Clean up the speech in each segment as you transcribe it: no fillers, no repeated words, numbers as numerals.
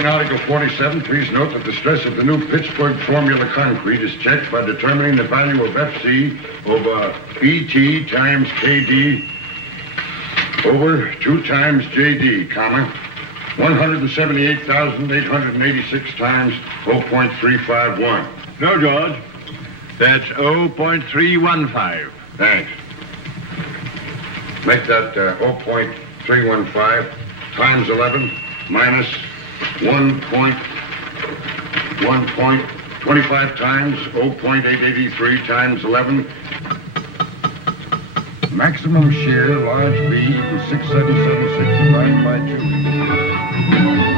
According to Article 47, please note that the stress of the new Pittsburgh formula concrete is checked by determining the value of FC over BT times KD over 2 times JD, comma, 178,886 times 0.351. No, George. That's 0.315. Thanks. Make that 0.315 times 11 minus 1.25 times 0.883 times 11. Maximum shear, large B, equals 6776 divided by 2.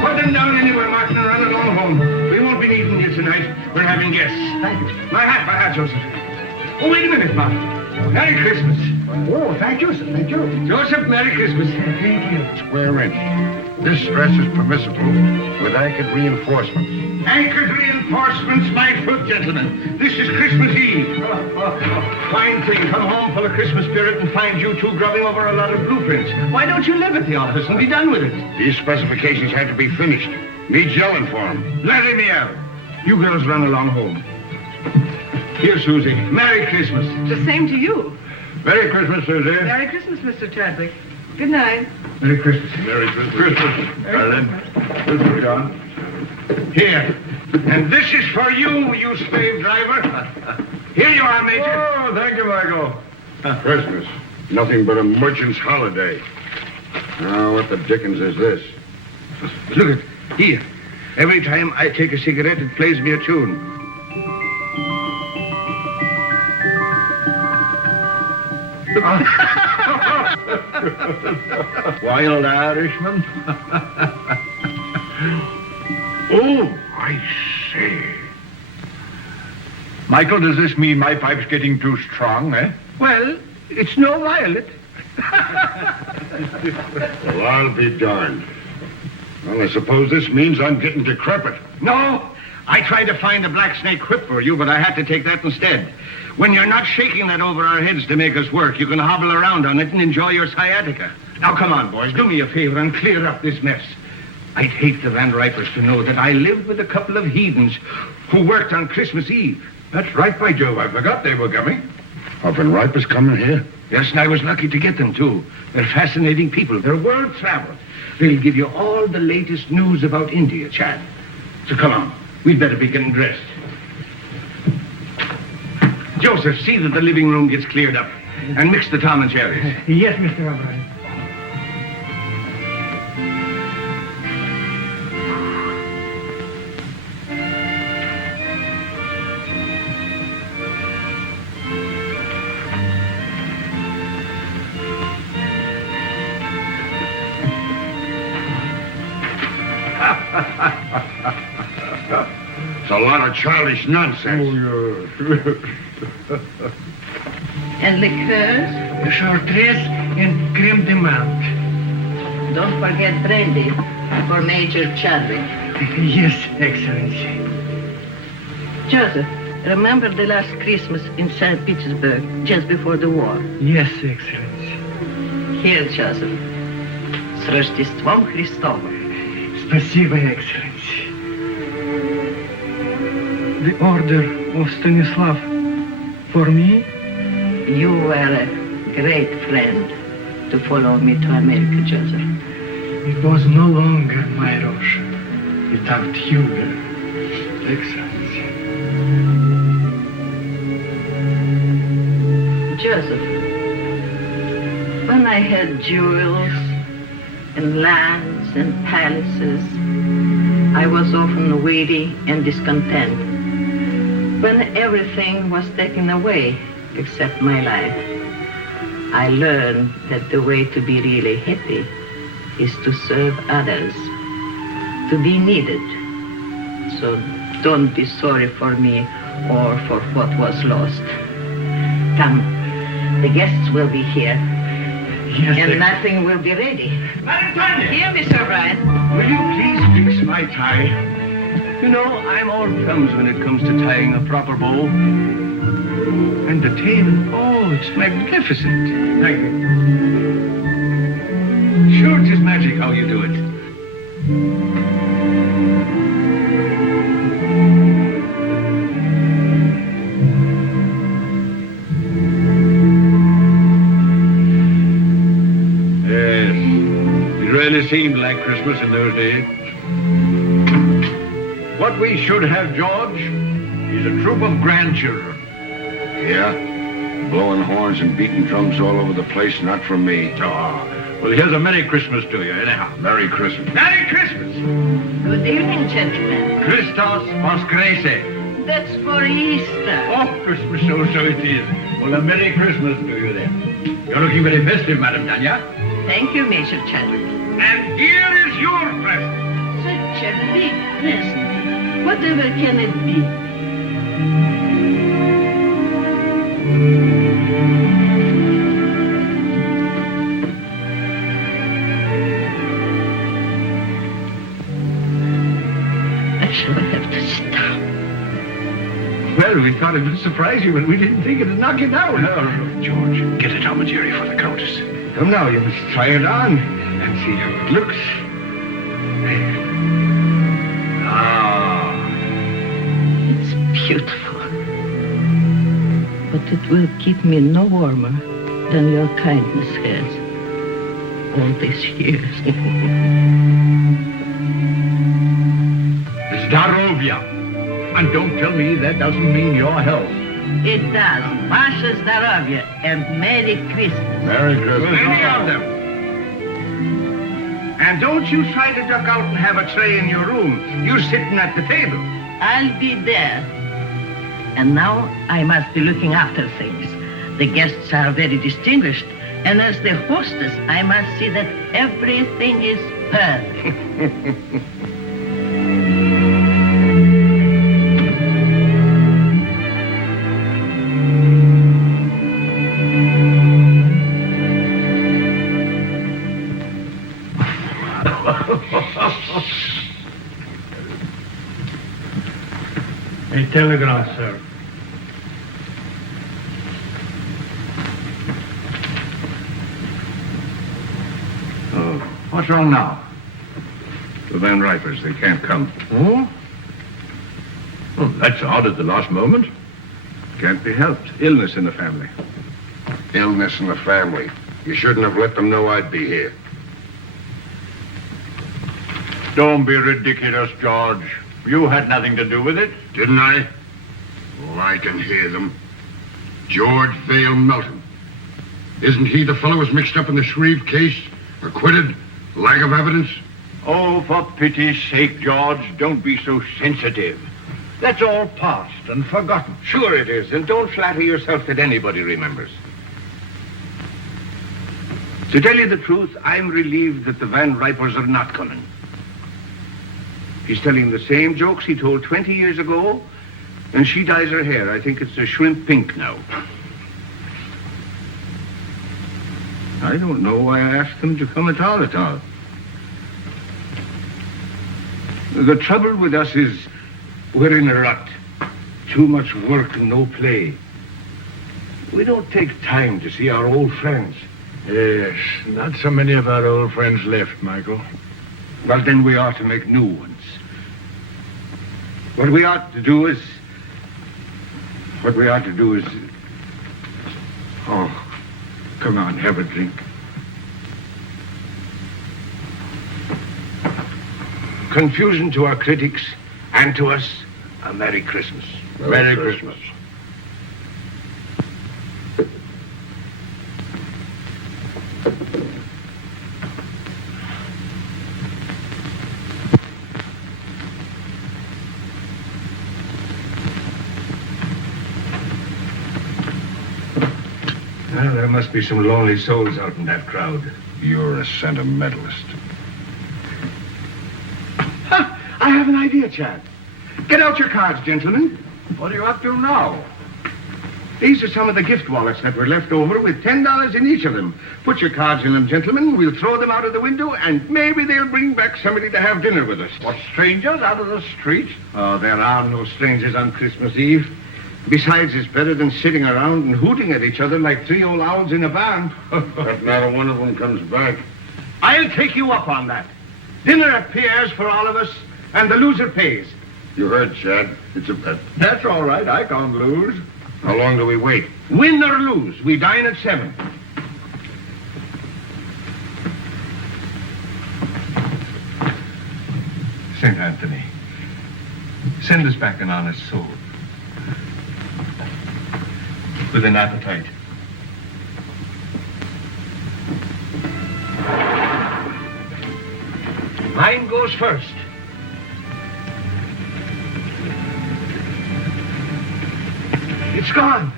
Put them down anywhere, Martin, and run along home. We won't be needing you tonight. We're having guests. Thank you. My hat, Joseph. Oh, wait a minute, Martin. Merry Christmas. Oh, thank you, sir. Thank you. Joseph, Merry Christmas. Thank you. Square inch. This stress is permissible with anchored reinforcements. Anchored reinforcements, my foot, gentlemen. This is Christmas Eve. Fine thing. Come home full of Christmas spirit and find you two grubbing over a lot of blueprints. Why don't you live at the office and be done with it? These specifications had to be finished. Needs yelling for them. Let me out. You girls run along home. Here, Susie. Merry Christmas. The same to you. Merry Christmas, Susie. Merry Christmas, Mr. Chadwick. Good night. Merry Christmas. Merry Christmas. Christmas, darling. This is John. Here. And this is for you, you slave driver. Here you are, Major. Oh, thank you, Michael. Christmas. Nothing but a merchant's holiday. Now, what the dickens is this? Look at here. Every time I take a cigarette, it plays me a tune. Wild Irishman. Oh, I say. Michael, does this mean my pipe's getting too strong, eh? Well, it's no violet. Well, I'll be darned. Well, I suppose this means I'm getting decrepit. No, I tried to find a black snake whip for you, but I had to take that instead. When you're not shaking that over our heads to make us work, you can hobble around on it and enjoy your sciatica. Now, come on, boys, do me a favor and clear up this mess. I'd hate the Van Ripers to know that I lived with a couple of heathens who worked on Christmas Eve. That's right, by Jove. I forgot they were coming. Van Ripers coming here? Yes, and I was lucky to get them, too. They're fascinating people. They're world traveled. They'll give you all the latest news about India, Chad. So come on. We'd better be getting dressed. Joseph, see that the living room gets cleared up. And mix the Tom and Jerry's. Yes, Mr. O'Brien. It's a lot of childish nonsense. And liqueurs? Chartreuse and creme de menthe. Don't forget brandy for Major Chadwick. Yes, Excellency. Joseph, remember the last Christmas in St. Petersburg, just before the war? Yes, Excellency. Here, Joseph. С Рождеством Христовым. Спасибо, Excellency. The order of Stanislav for me? You were a great friend to follow me to America, Joseph. It was no longer my Russia without you, Excellency. Joseph, when I had jewels and lands and palaces, I was often weary and discontent. When everything was taken away except my life, I learned that the way to be really happy is to serve others, to be needed. So don't be sorry for me or for what was lost. Come, the guests will be here. Yes, And nothing will be ready. Madam Tanya! Here, Mr. O'Brien. Will you please fix my tie? You know, I'm all thumbs when it comes to tying a proper bow. And the tail, oh, it's magnificent. Thank you. Sure, it is magic how you do it. really seemed like Christmas in those days. What we should have, George, is a troop of grandchildren. Yeah? Blowing horns and beating drums all over the place, not from me. Oh, well, here's a Merry Christmas to you, anyhow. Merry Christmas. Merry Christmas! Good evening, gentlemen. Christos Voskreise. That's for Easter. Oh, Christmas, so it is. Well, a Merry Christmas to you then. You're looking very festive, Madam Tanya. Thank you, Major Chadwick. And here is your present. Such a big present. Whatever can it be? I shall have to stop. Well, we thought it would surprise you, but we didn't think it'd knock you down. No. George, get a Tom and Jerry for the Countess. Come now, you must try it on and see how it looks. Ah. It's beautiful. But it will keep me no warmer than your kindness has all these years. Zdarovia. And don't tell me that doesn't mean your health. It does. Masha Zdarovia and Merry Christmas. Merry Christmas. Many of them. And don't you try to duck out and have a tray in your room. You're sitting at the table. I'll be there. And now I must be looking after things. The guests are very distinguished, and as the hostess, I must see that everything is perfect. A telegram, sir. Oh, what's wrong now? The Van Ripers, they can't come. Oh? Well, that's odd at the last moment. Can't be helped. Illness in the family. Illness in the family. You shouldn't have let them know I'd be here. Don't be ridiculous, George. You had nothing to do with it. Didn't I? Oh, I can hear them. George Vale Melton. Isn't he the fellow who's mixed up in the Shreve case? Acquitted? Lack of evidence? Oh, for pity's sake, George, don't be so sensitive. That's all past and forgotten. Sure it is, and don't flatter yourself that anybody remembers. To tell you the truth, I'm relieved that the Van Ripers are not coming. He's telling the same jokes he told 20 years ago, and she dyes her hair. I think it's a shrimp pink now. I don't know why I asked them to come at all. The trouble with us is we're in a rut. Too much work and no play. We don't take time to see our old friends. Yes, not so many of our old friends left, Michael. Well, then we ought to make new ones. What we ought to do is... Oh, come on, have a drink. Confusion to our critics and to us, a Merry Christmas. Merry Christmas. Well, there must be some lonely souls out in that crowd. You're a sentimentalist. I have an idea, Chad. Get out your cards, gentlemen. What are you up to now? These are some of the gift wallets that were left over with $10 in each of them. Put your cards in them, gentlemen. We'll throw them out of the window, and maybe they'll bring back somebody to have dinner with us. What, strangers out of the street? Oh, there are no strangers on Christmas Eve. Besides, it's better than sitting around and hooting at each other like three old owls in a barn. But not one of them comes back. I'll take you up on that. Dinner at Pierre's for all of us, and the loser pays. You heard, Chad. It's a bet. That's all right. I can't lose. How long do we wait? Win or lose, we dine at 7. St. Anthony, send us back an honest soul. With an appetite. Mine goes first. It's gone.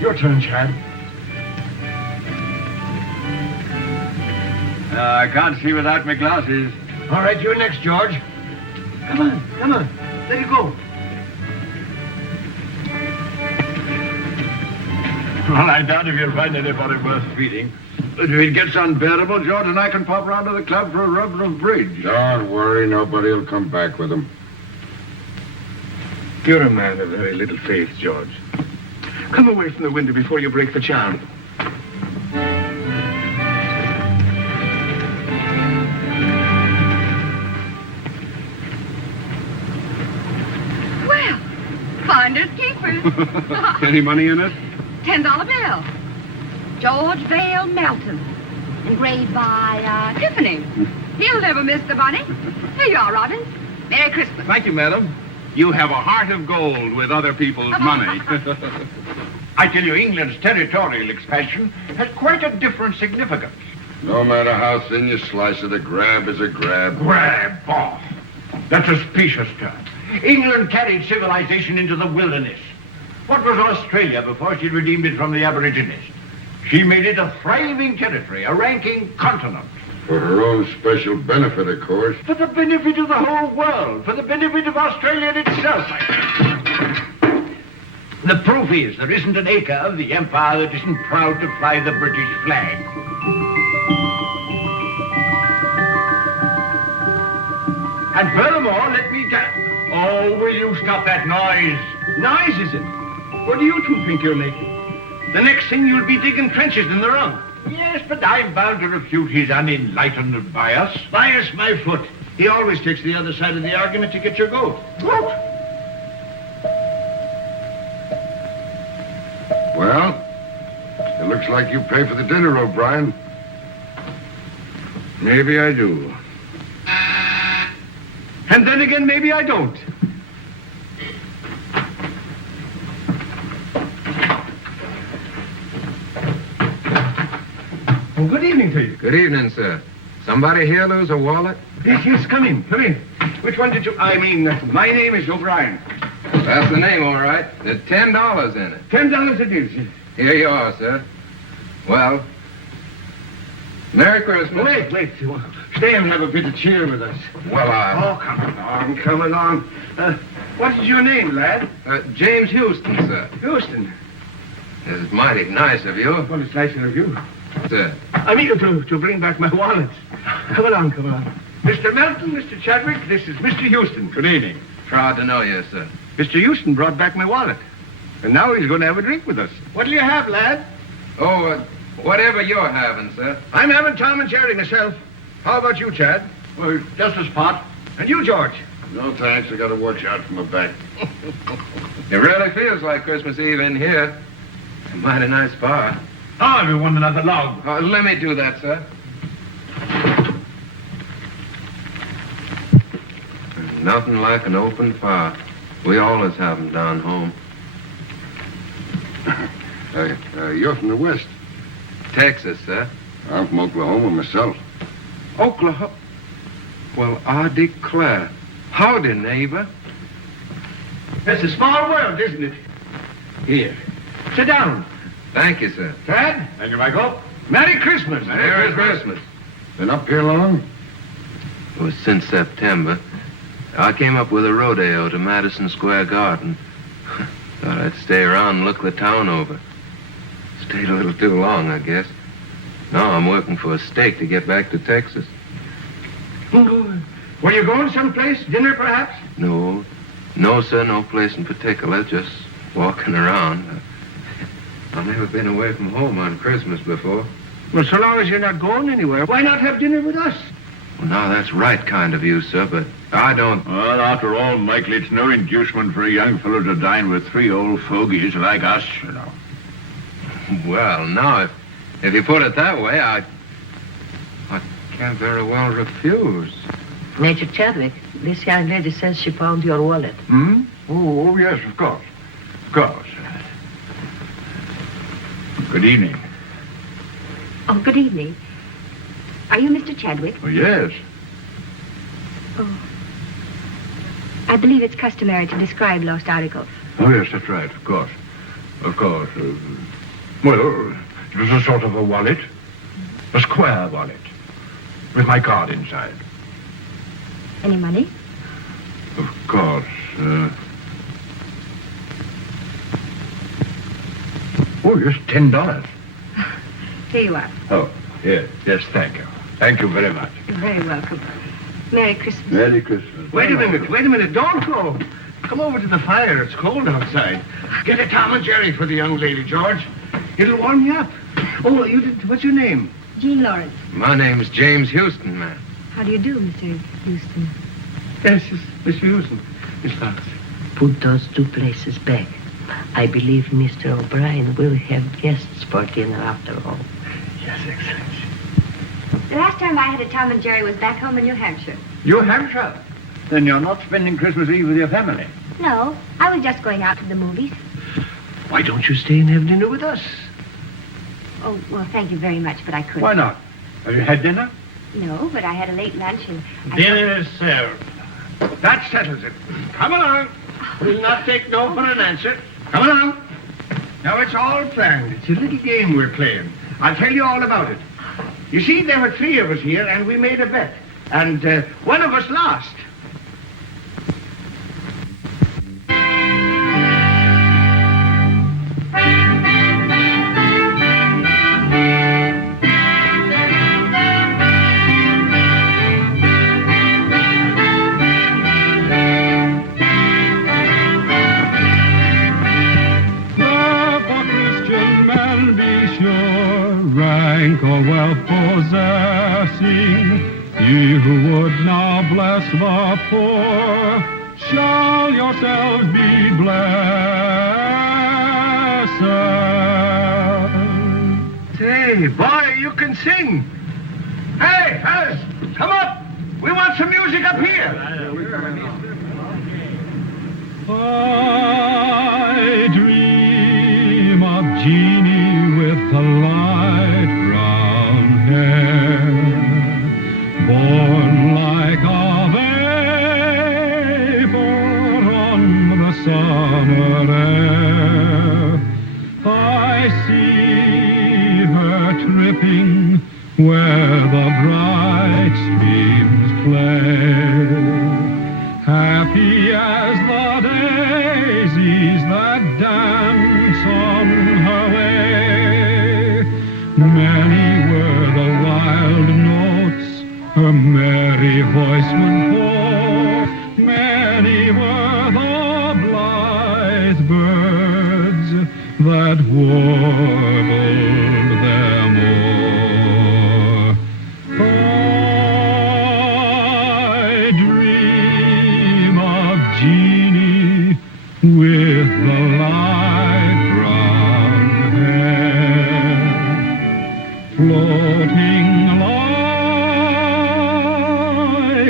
Your turn, Chad. I can't see without my glasses. All right, you're next, George. Come on. Let it go. Well, I doubt if you'll find anybody worth feeding. But if it gets unbearable, George and I can pop round to the club for a rub of bridge. Don't worry, nobody will come back with him. You're a man of very little faith, George. Come away from the window before you break the charm. Well, finders keepers. Any money in it? $10 bill. George Vale Melton. Engraved by Tiffany. He'll never miss the money. Here you are, Robin. Merry Christmas. Thank you, madam. You have a heart of gold with other people's money. I tell you, England's territorial expansion has quite a different significance. No matter how thin you slice it, a grab is a grab. Grab, oh, that's a specious term. England carried civilization into the wilderness. What was Australia before she redeemed it from the Aborigines? She made it a thriving territory, a ranking continent. For her own special benefit, of course. For the benefit of the whole world, for the benefit of Australia itself. The proof is there isn't an acre of the empire that isn't proud to fly the British flag. And furthermore, let me tell... Oh, will you stop that noise? Noise, is it? What do you two think you're making? The next thing you'll be digging trenches in the wrong. Yes, but I'm bound to refute his unenlightened bias. Bias my foot. He always takes the other side of the argument to get your goat. What? Well, it looks like you pay for the dinner, O'Brien. Maybe I do. And then again, maybe I don't. Oh, good evening to you. Good evening, sir. Somebody here lose a wallet? Yes, come in. Which one did you... my name is O'Brien. That's the name, all right. There's $10 in it. $10 it is. Here you are, sir. Well, Merry Christmas. Wait. Stay and have a bit of cheer with us. Well, Oh, come along. What is your name, lad? James Houston, sir. Houston. It's mighty nice of you, Well, it's nice of you. sir. I mean to bring back my wallet. Come along. Mr. Melton, Mr. Chadwick, this is Mr. Houston. Good evening. Proud to know you, sir. Mr. Houston brought back my wallet. And now he's going to have a drink with us. What'll you have, lad? Oh, whatever you're having, sir. I'm having Tom and Jerry myself. How about you, Chad? Well, just a spot. And you, George? No thanks, I gotta watch out for my back. It really feels like Christmas Eve in here. It's a mighty nice bar. Oh, we want another log. Let me do that, sir. There's nothing like an open fire. We always have them down home. You're from the West. Texas, sir. I'm from Oklahoma myself. Oklahoma? Well, I declare. Howdy, neighbor. It's a small world, isn't it? Here. Sit down. Thank you, sir. Chad? Thank you, Michael. Merry Christmas. Merry Christmas. Been up here long? It was since September. I came up with a rodeo to Madison Square Garden. Thought I'd stay around and look the town over. Stayed a little too long, I guess. Now I'm working for a stake to get back to Texas. Were you going someplace? Dinner, perhaps? No, sir, no place in particular. Just walking around. I've never been away from home on Christmas before. Well, so long as you're not going anywhere, why not have dinner with us? Well, now, that's right kind of you, sir, but I don't... Well, after all, Michael, it's no inducement for a young fellow to dine with three old fogies like us, you know. Well, now, if you put it that way, I can't very well refuse. Major Chadwick, this young lady says she found your wallet. Hmm? Oh, yes, of course. Of course. Good evening. Oh, good evening. Are you Mr. Chadwick? Oh, yes. Oh. I believe it's customary to describe lost articles. Oh, yes, that's right, of course. Of course. Well, it was a sort of a wallet. A square wallet. With my card inside. Any money? Of course. Oh, yes, $10. Here you are. Oh, yes, thank you. Thank you very much. You're very welcome. Merry Christmas. Merry Christmas. Wait a minute. Don't go. Come over to the fire. It's cold outside. Get a Tom and Jerry for the young lady, George. It'll warm you up. Oh, you did. What's your name? Jean Lawrence. My name's James Houston, ma'am. How do you do, Mr. Houston? Yes, Mr. Houston. Miss Lawrence. Put those 2 places back. I believe Mr. O'Brien will have guests for dinner after all. Yes, Excellency. The last time I had a Tom and Jerry was back home in New Hampshire. New Hampshire? Then you're not spending Christmas Eve with your family. No, I was just going out to the movies. Why don't you stay and have dinner with us? Oh, well, thank you very much, but I couldn't. Why not? Have you had dinner? No, but I had a late lunch and... Dinner is served. That settles it. Come along. We'll not take no for an answer. Come along. Now, it's all planned. It's a little game we're playing. I'll tell you all about it. You see, there were 3 of us here, and we made a bet. And one of us lost. Rank or wealth possessing, ye who would now bless the poor, shall yourselves be blessed. Say, boy, you can sing. Hey, fellas, come up. We want some music up here. I dream of Jeannie with the light brown hair, born like a vapor on the summer air. I see her tripping where the bright streams play, happy as the daisies that dance on her way. Many were the wild notes her merry voice would pour. Many were the blithe birds that warbled them o'er. I dream of Jeannie with the light brown hair, floating like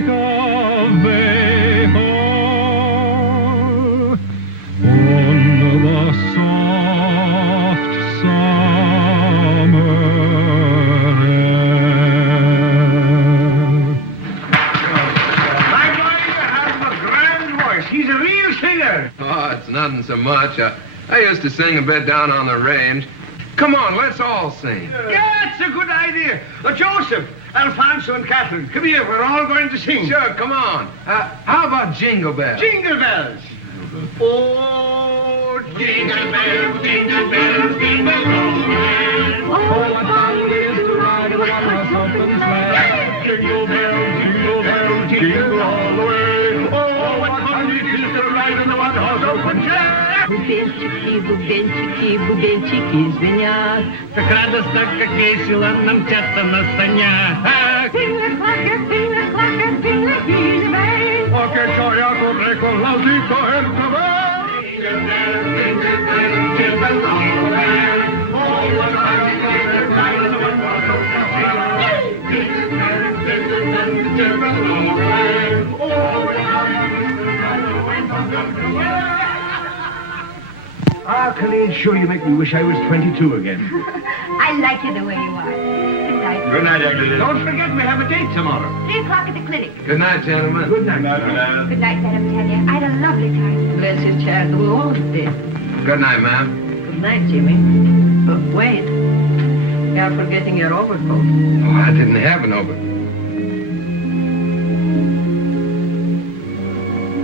a vapor on the soft summer air. My boy, you have a grand voice. He's a real singer. Oh, it's nothing so much. I used to sing a bit down on the range. Come on, let's all sing. Yeah, that's a good idea. Joseph, Alfonso, and Catherine, come here. We're all going to sing. Sure, come on. How about Jingle Bells? Jingle bells. Oh, jingle bells, jingle bells, jingle all the way. Oh, what fun it is to ride in a one-horse open sleigh. Jingle bells, jingle all the way. Oh, what fun it is to ride in a one-horse open sleigh. Бубенчики, бубенчики звенят. Как радостно, как весело нам мчатся на санях. Oh, que joya corre con laudito el caballo. Jingle bells, jingle bells, jingle all the way. Oh, what fun it is to ride in a one-horse open sleigh. Jingle bells, jingle bells, jingle all the way. Ah, Colleen, sure you make me wish I was 22 again. I like you the way you are. Good night. Good night, Agnes. Don't forget we have a date tomorrow. 3 o'clock at the clinic. Good night, gentlemen. Good night. Good night, Madam Tanya. I had a lovely time. Bless his child, we all did. Good night, ma'am. Good night, Jimmy. But wait. You're forgetting your overcoat. Oh, I didn't have an overcoat.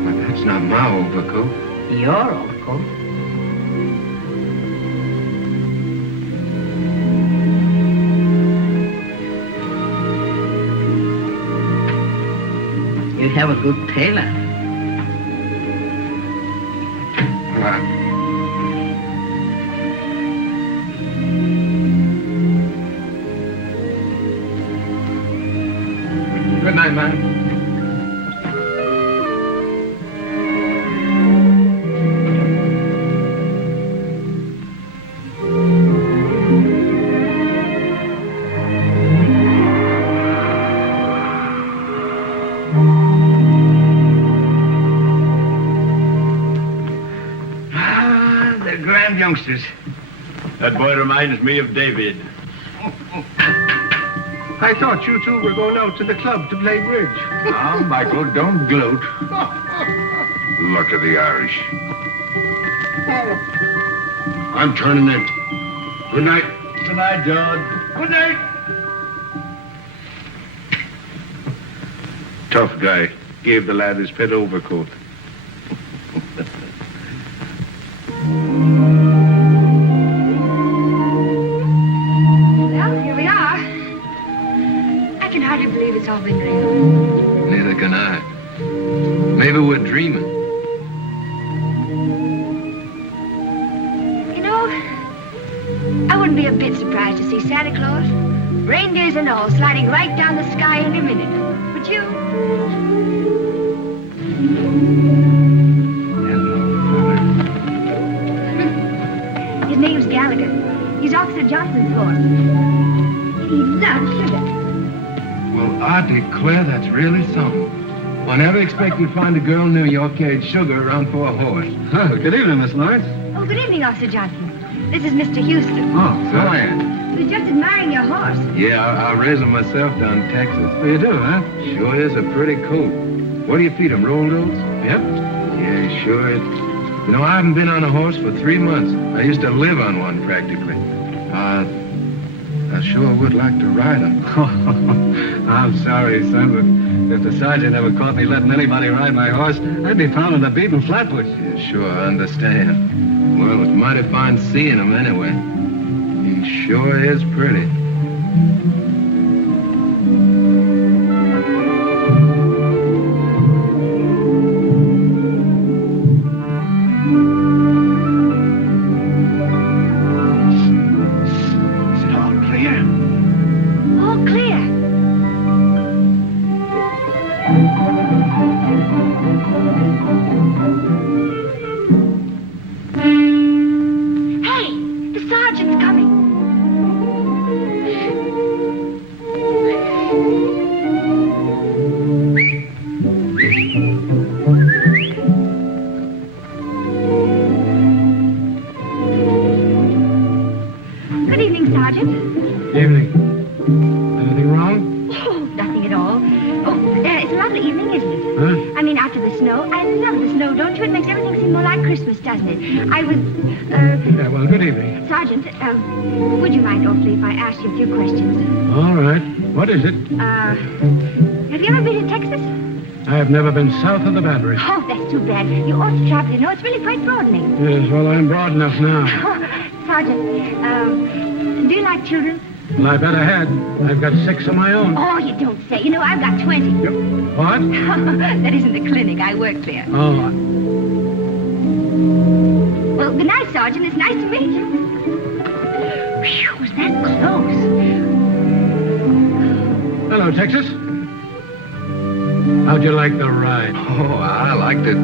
But that's not my overcoat. Your overcoat? You have a good tailor. Good night, ma'am. They're grand youngsters. That boy reminds me of David. I thought you two were going out to the club to play bridge. Now, Michael, don't gloat. Luck of the Irish. I'm turning in. Good night. Good night, George. Good night. Tough guy. Gave the lad his pet overcoat. Well, here we are. I can hardly believe it's all been real. Neither can I. Maybe we're dreaming. You know, I wouldn't be a bit surprised to see Santa Claus, reindeers and all, sliding right down the sky any minute. Would you? His name's Gallagher. He's Officer Johnson's force. He loves sugar. Well, I declare that's really something. I never expected to find a girl in New York carried sugar around for a horse. Oh, good evening, Miss Lawrence. Oh, good evening, Officer Johnson. This is Mr. Houston. Oh, so Ann. He was just admiring your horse. Yeah, I raised him myself down in Texas. You do, huh? Sure is a pretty coat. What do you feed him, rolled oats? Yep. Yeah, sure is. You know, I haven't been on a horse for 3 months. I used to live on one, practically. I sure would like to ride him. I'm sorry, son, but if the sergeant ever caught me letting anybody ride my horse, I'd be pounding the beat in Flatbush. Yeah, sure, I understand. Well, it's mighty fine seeing him anyway. He sure is pretty. Is it all clear? All clear. Hey, the sergeant's coming. Good evening, Sergeant. Evening. Anything wrong? Oh, nothing at all. Oh, it's a lovely evening, isn't it? Huh? I mean, after the snow. I love the snow, don't you? It makes everything seem more like Christmas, doesn't it? I was, Yeah, well, good evening. Sergeant, would you mind awfully if I asked you a few questions? All right. What is it? Have you ever been to Texas? I have never been south of the boundary. Oh, that's too bad. You ought to travel, you know. It's really quite broadening. Yes, well, I'm broad enough now. Sergeant, do you like children? Well, I bet I had. I've got 6 of my own. Oh, you don't say. You know, I've got 20. What? That isn't the clinic. I work there. Oh, Well, good night, Sergeant. It's nice to meet you. Phew, was that close? hello, Texas. How'd you like the ride? Oh, I liked it.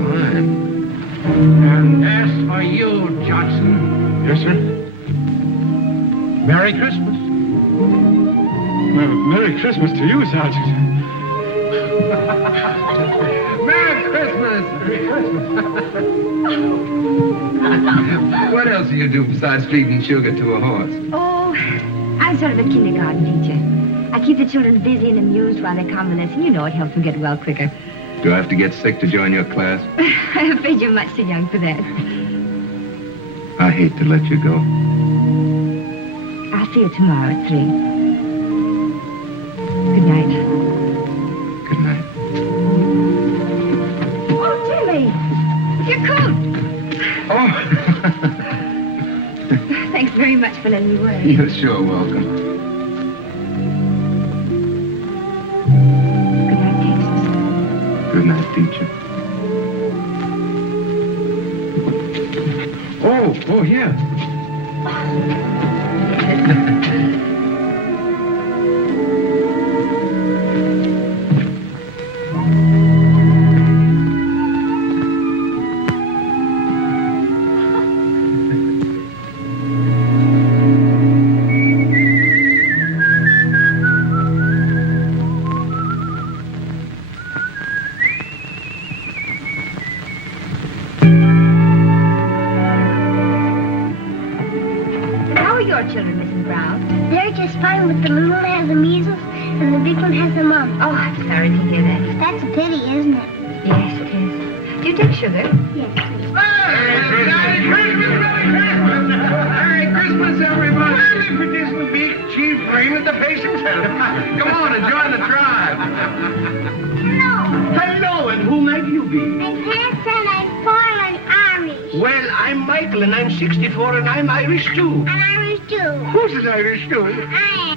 Fine. And as for you, Johnson. Yes, sir? Merry Christmas. Well, Merry Christmas to you, Sergeant. Merry Christmas! What else do you do besides feeding sugar to a horse? Oh, I'm sort of a kindergarten teacher. I keep the children busy and amused while they convalescing. You know, it helps them get well quicker. Do I have to get sick to join your class? I'm afraid you're much too young for that. I hate to let you go. I'll see you tomorrow at 3. Good night. Good night. Oh, Jimmy! Your coat! Oh! Thanks very much for letting me wear it. You're sure welcome. Good night, Texas. Good night, teacher. Oh, yeah. How are your children, Mrs. Brown? They're just fine, but the little one has the measles and the big one has the mumps. Oh, I'm sorry to hear that. That's a pity, isn't it? Yes, it is. Do you take sugar? Yes, please. Merry Christmas, everybody! Well, if it isn't Big Chief Rain at the Patient's Health. Come on and join the tribe. Hello. Hello, and who might you be? I'm Hanson, I'm 4 and Irish. Well, I'm Michael, and I'm 64, and I'm Irish, too. And Irish too. Who's an Irish, too? I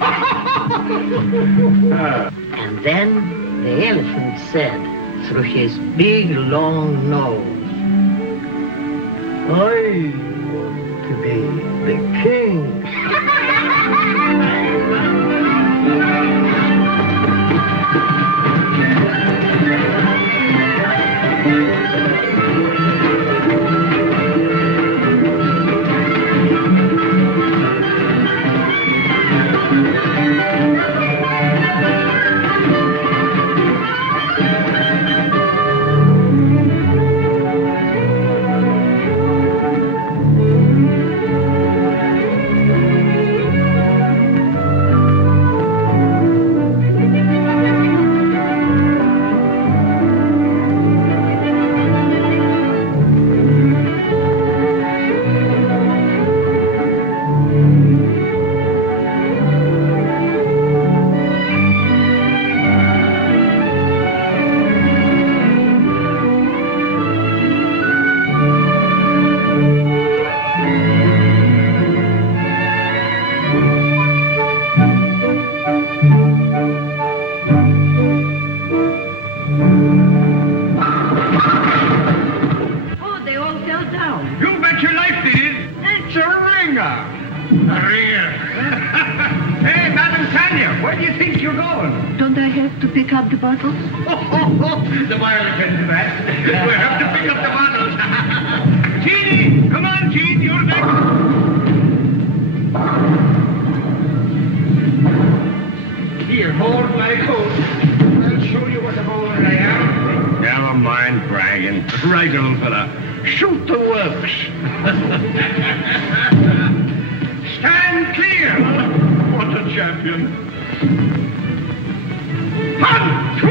And then the elephant said through his big long nose, I want to be the king. Oh, they all fell down. You bet your life they did. It's a ringer. A ringer. Hey, Madam Tanya, where do you think you're going? Don't I have to pick up the bottles? The bar attends to that. We'll have to pick up the bottles. Jeannie, come on, Jean, you're next. Here, hold my coat. I'll show you what a bowler I am. Never mind bragging. Right, old fella. Shoot the works. Stand clear. What a champion. 1, 2.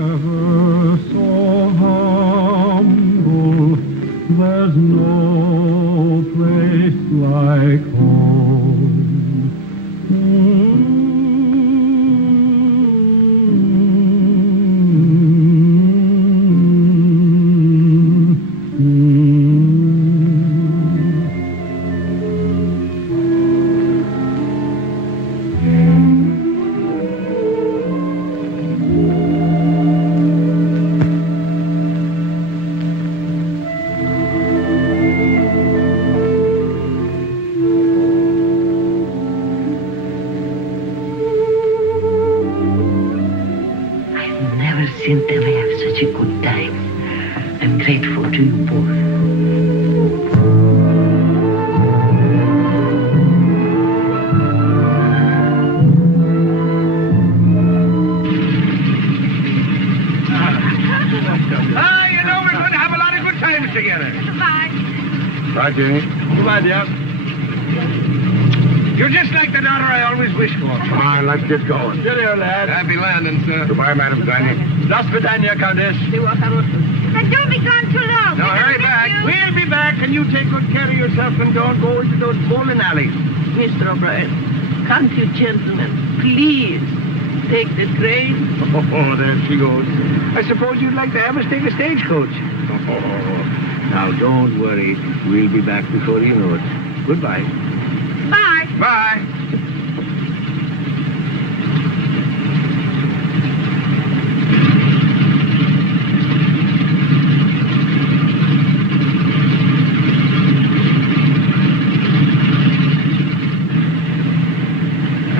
Ever so humble, there's no place like home. Seen them have such a good time. I'm grateful to you both. You know, we're going to have a lot of good times together. Goodbye. Bye, Jenny. Goodbye, dear. You're just like the daughter I always wished for. Come on, let's get going. Cheerio, lad. Happy landing, sir. Goodbye, Madam Tanya. До свидания, Countess. And don't be gone too long. Now, hurry back. We'll be back, and you take good care of yourself and don't go into those bowling alleys. Mr. O'Brien, can't you gentlemen, please, take the train? Oh, there she goes. I suppose you'd like to have us take a stagecoach. Now, don't worry. We'll be back before you know it. Goodbye. Bye. Bye.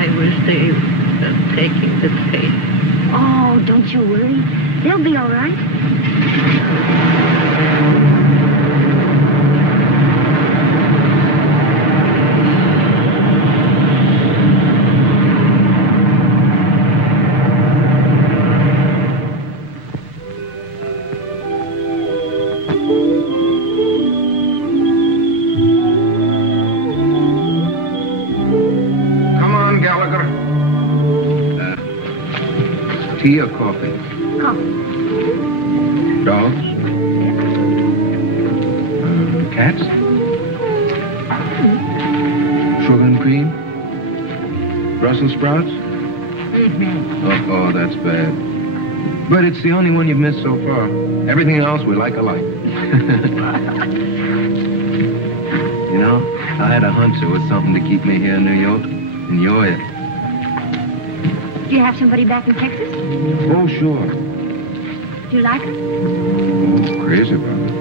I will stay taking the train. Oh, don't you worry. They'll be all right. Come on, Gallagher. Tea or coffee? Coffee. Dogs? Cats? Sugar and cream? Brussels sprouts? Oh, that's bad. But it's the only one you've missed so far. Everything else we like alike. You know, I had a hunch there was something to keep me here in New York, and you're it. Do you have somebody back in Texas? Oh, sure. Do you like her? Oh, crazy about it.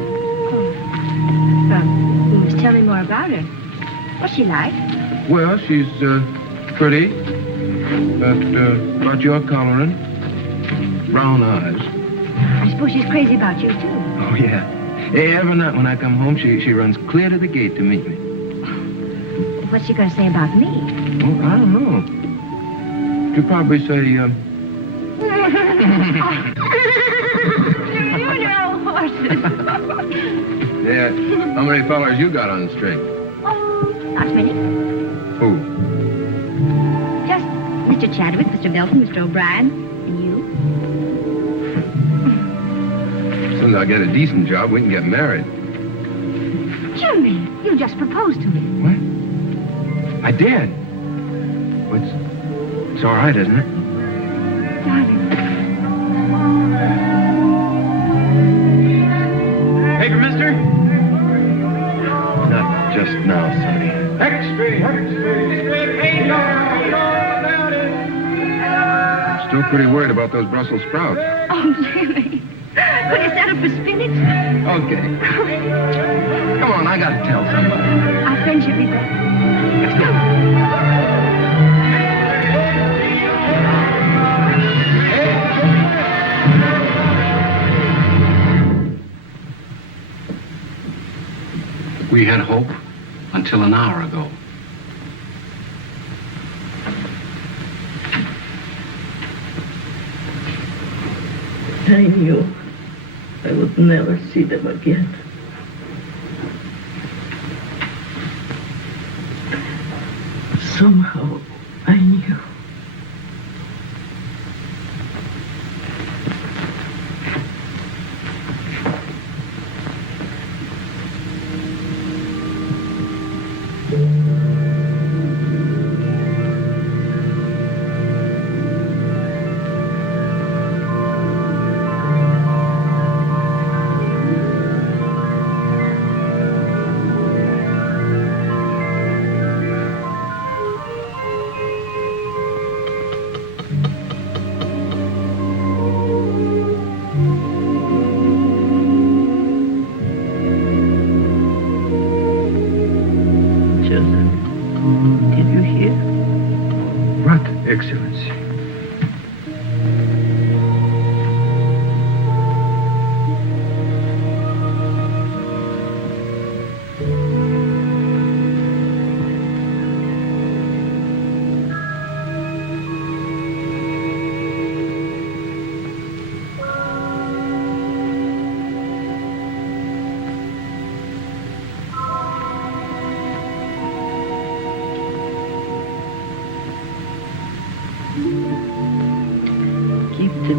Well, you must tell me more about her. What's she like? Well, she's pretty, but about your coloring, brown eyes. I suppose she's crazy about you, too. Oh, yeah. Every night when I come home, she runs clear to the gate to meet me. What's she going to say about me? Well, I don't know. She'll probably say, You know horses. yeah, how many fellers you got on the string? Oh, not many. Who? Just Mr. Chadwick, Mr. Melton, Mr. O'Brien, and you. As soon as I get a decent job, we can get married. Jimmy, you just proposed to me. What? I did. Well, it's all right, isn't it? Darling. Paper, mister? Not just now, Sonny. I'm still pretty worried about those Brussels sprouts. Oh, Jimmy. Could you set up for spinach? Okay. Come on, I gotta tell somebody. Our friendship be better. Let's go. We had hope until an hour ago. I knew I would never see them again. Somehow, I knew.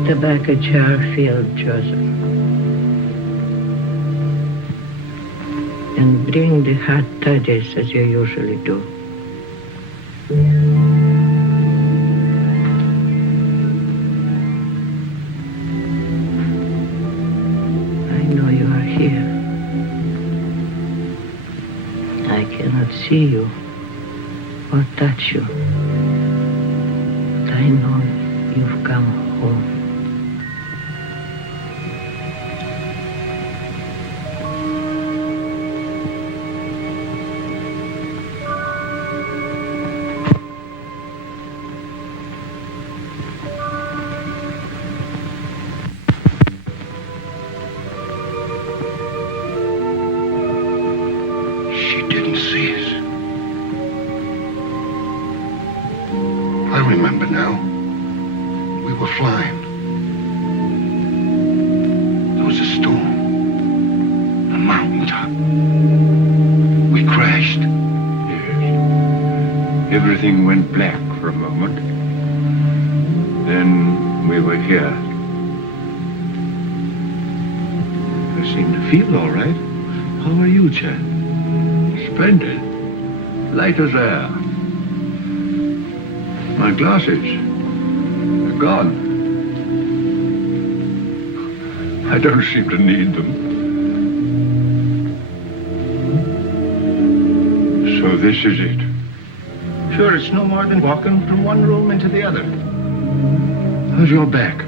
the baggage airfield, Joseph. And bring the hot toddies as you usually do. I know you are here. I cannot see you or touch you. But I know you've come home. She didn't see us. I remember now. We were flying. There was a storm. A mountaintop. We crashed. Yes. Everything went black for a moment. Then we were here. I seem to feel all right. How are you, Chad? Splendid. Light as air. My glasses. They're gone. I don't seem to need them. So this is it. Sure, it's no more than walking from one room into the other. How's your back?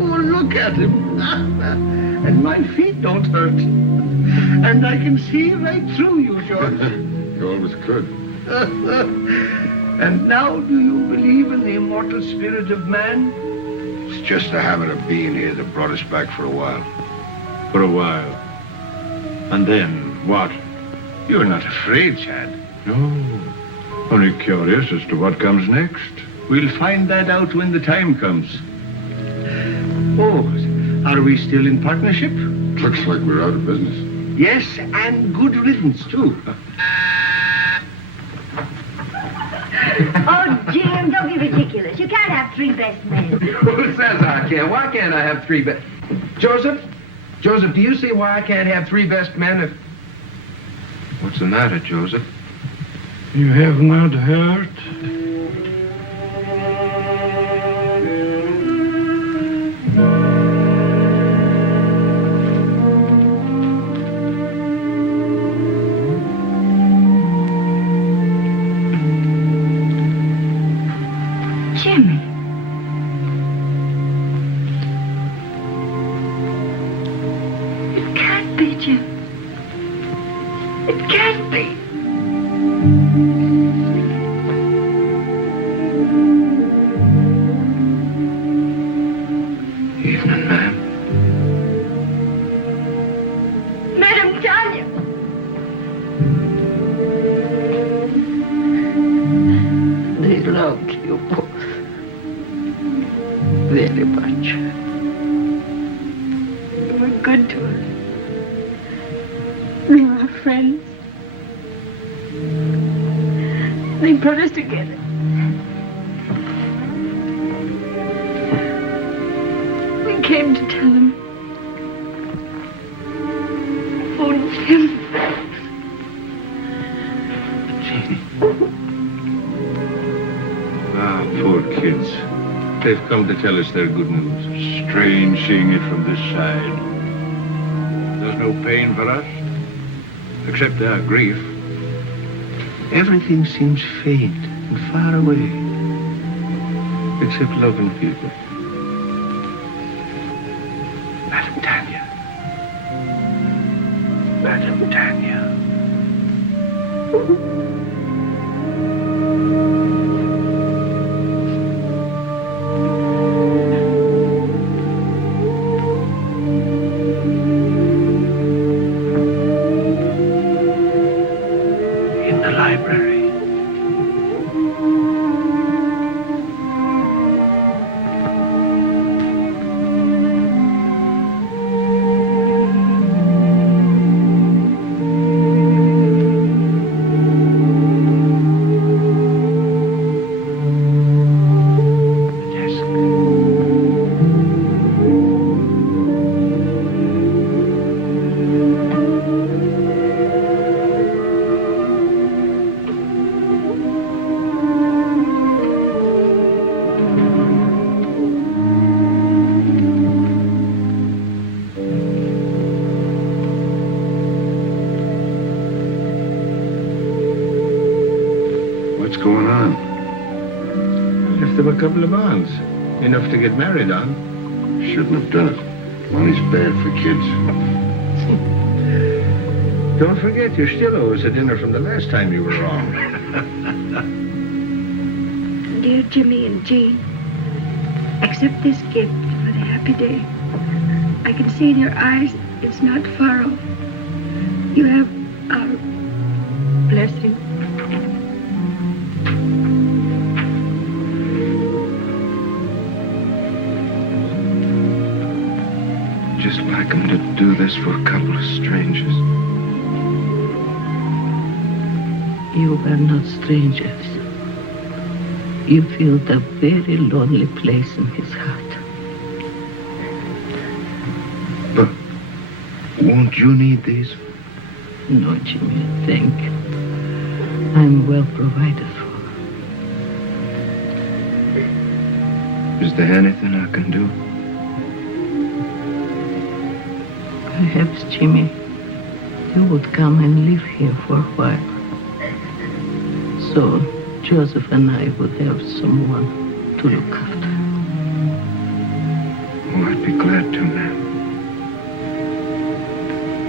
Oh, look at him. And my feet don't hurt. And I can see right through you, George. You always could. And now do you believe in the immortal spirit of man? It's just the habit of being here that brought us back for a while. For a while. And then what? You're not afraid, Chad. No. Only curious as to what comes next. We'll find that out when the time comes. Oh, are we still in partnership? Looks like we're out of business. Yes, and good riddance, too. Oh, Jim, don't be ridiculous. You can't have three best men. Who says I can? Why can't I have three best... Joseph? Joseph, do you see why I can't have three best men if... What's the matter, Joseph? You have not heard? Jimmy. It can't be, Jim. It can't be. Evening, ma'am. Madam Tanya. They loved you both very much. You were good to us. We were friends. They brought us together. We came to tell him. Only him. Jeannie. Ah, poor kids. They've come to tell us their good news. Strange seeing it from this side. There's no pain for us, except our grief. Everything seems faint and far away, except loving people. Madam Tanya. Madam Tanya. In the library. couple of bonds. Enough to get married on. Shouldn't have done it. Money's bad for kids. Don't forget, you still owe us a dinner from the last time you were wrong. Dear Jimmy and Jean, accept this gift for the happy day. I can see in your eyes it's not far off. You have our blessing. Just like him to do this for a couple of strangers. You are not strangers. You feel the very lonely place in his heart. But won't you need these? No, Jimmy, thank you. I'm well provided for. Is there anything I can do? Perhaps, Jimmy, you would come and live here for a while. So Joseph and I would have someone to look after. Oh, I'd be glad to, ma'am.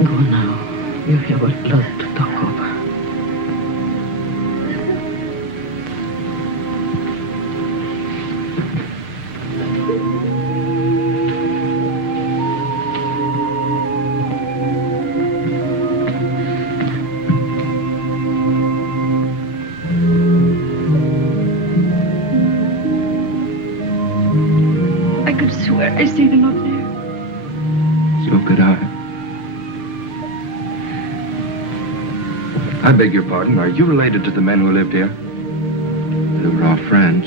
Go now. You have a lot to talk over. I could swear I see the note there. So could I. I beg your pardon. Are you related to the men who lived here? They were our friends.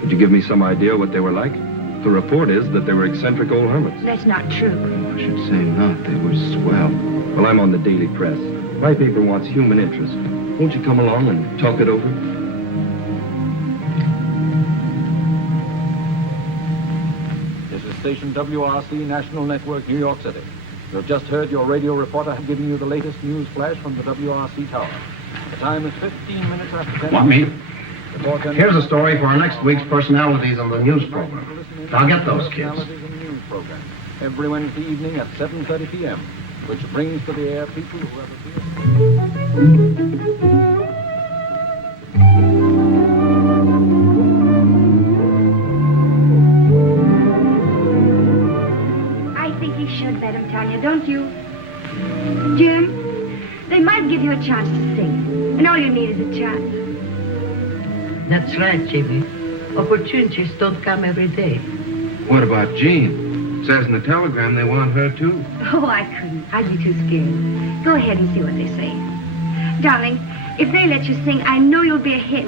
Could you give me some idea what they were like? The report is that they were eccentric old hermits. That's not true. I should say not. They were swell. Well, I'm on the Daily Press. My paper wants human interest. Won't you come along and talk it over? This is station WRC National Network, New York City. You have just heard your radio reporter giving you the latest news flash from the WRC tower. The time is 15 minutes after 10. Want me? Before 10 Here's a story for our next week's personalities on the news program. Now get those kids. Personalities in the news program, every Wednesday evening at 7:30 p.m., which brings to the air people who have appeared. I think you should let him, Tanya, don't you? Jim, they might give you a chance to sing, and all you need is a chance. That's right, Jimmy. Opportunities don't come every day. What about Jean? Says in the telegram they want her too. Oh, I couldn't. I'd be too scared. Go ahead and see what they say. Darling, if they let you sing, I know you'll be a hit.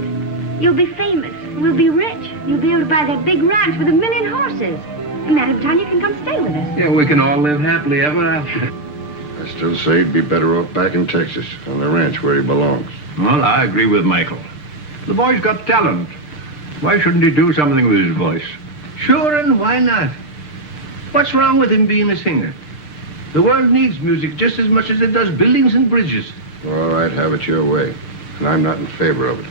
You'll be famous. We'll be rich. You'll be able to buy that big ranch with 1,000,000 horses. And Madam Tanya can come stay with us. Yeah, we can all live happily ever after. I still say he'd be better off back in Texas, on the ranch where he belongs. Well, I agree with Michael. The boy's got talent. Why shouldn't he do something with his voice? Sure, and why not? What's wrong with him being a singer? The world needs music just as much as it does buildings and bridges. All right, have it your way. And I'm not in favor of it.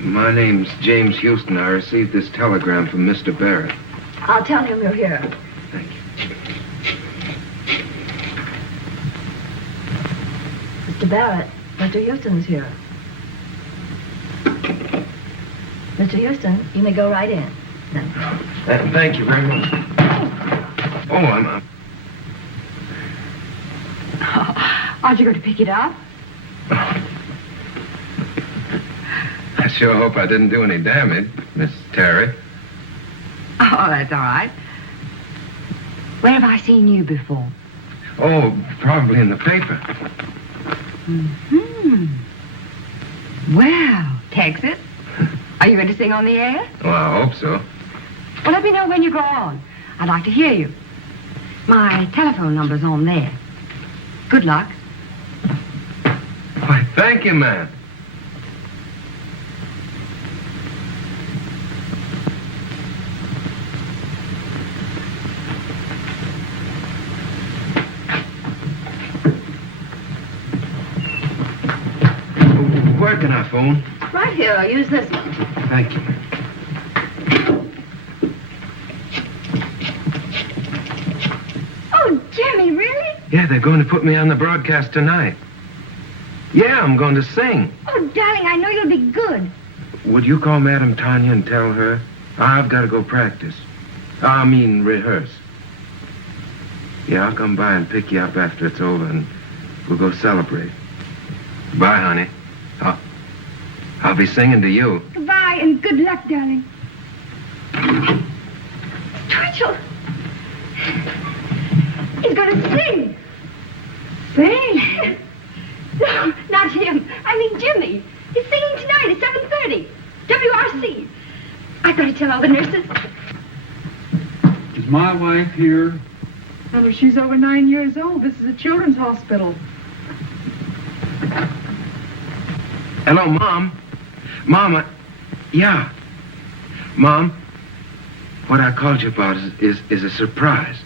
My name's James Houston. I received this telegram from Mr. Barrett. I'll tell him you're here. Thank you. Mr. Barrett, Mr. Houston's here. Mr. Houston, you may go right in. Thank you very much. Oh, I'm... Aren't you going to pick it up? I sure hope I didn't do any damage, Miss Terry. Oh, that's all right. Where have I seen you before? Oh, probably in the paper. Mm-hmm. Well, Texas. Are you ready to sing on the air? Well, I hope so. Well, let me know when you go on. I'd like to hear you. My telephone number's on there. Good luck. Why, thank you, ma'am. Where can I phone? Right here, I'll use this one. Thank you. Oh, Jimmy, really? Yeah, they're going to put me on the broadcast tonight. Yeah, I'm going to sing. Oh, darling, I know you'll be good. Would you call Madame Tanya and tell her? I've got to go practice. I mean, rehearse. Yeah, I'll come by and pick you up after it's over, and we'll go celebrate. Bye, honey. I'll be singing to you. Goodbye, and good luck, darling. Twitchell! He's going to sing. Sing? No, not him. I mean Jimmy. He's singing tonight at 7:30. WRC. I've got to tell all the nurses. Is my wife here? Well, she's over 9 years old. This is a children's hospital. Hello, Mom. Mom, yeah. Mom, what I called you about is a surprise.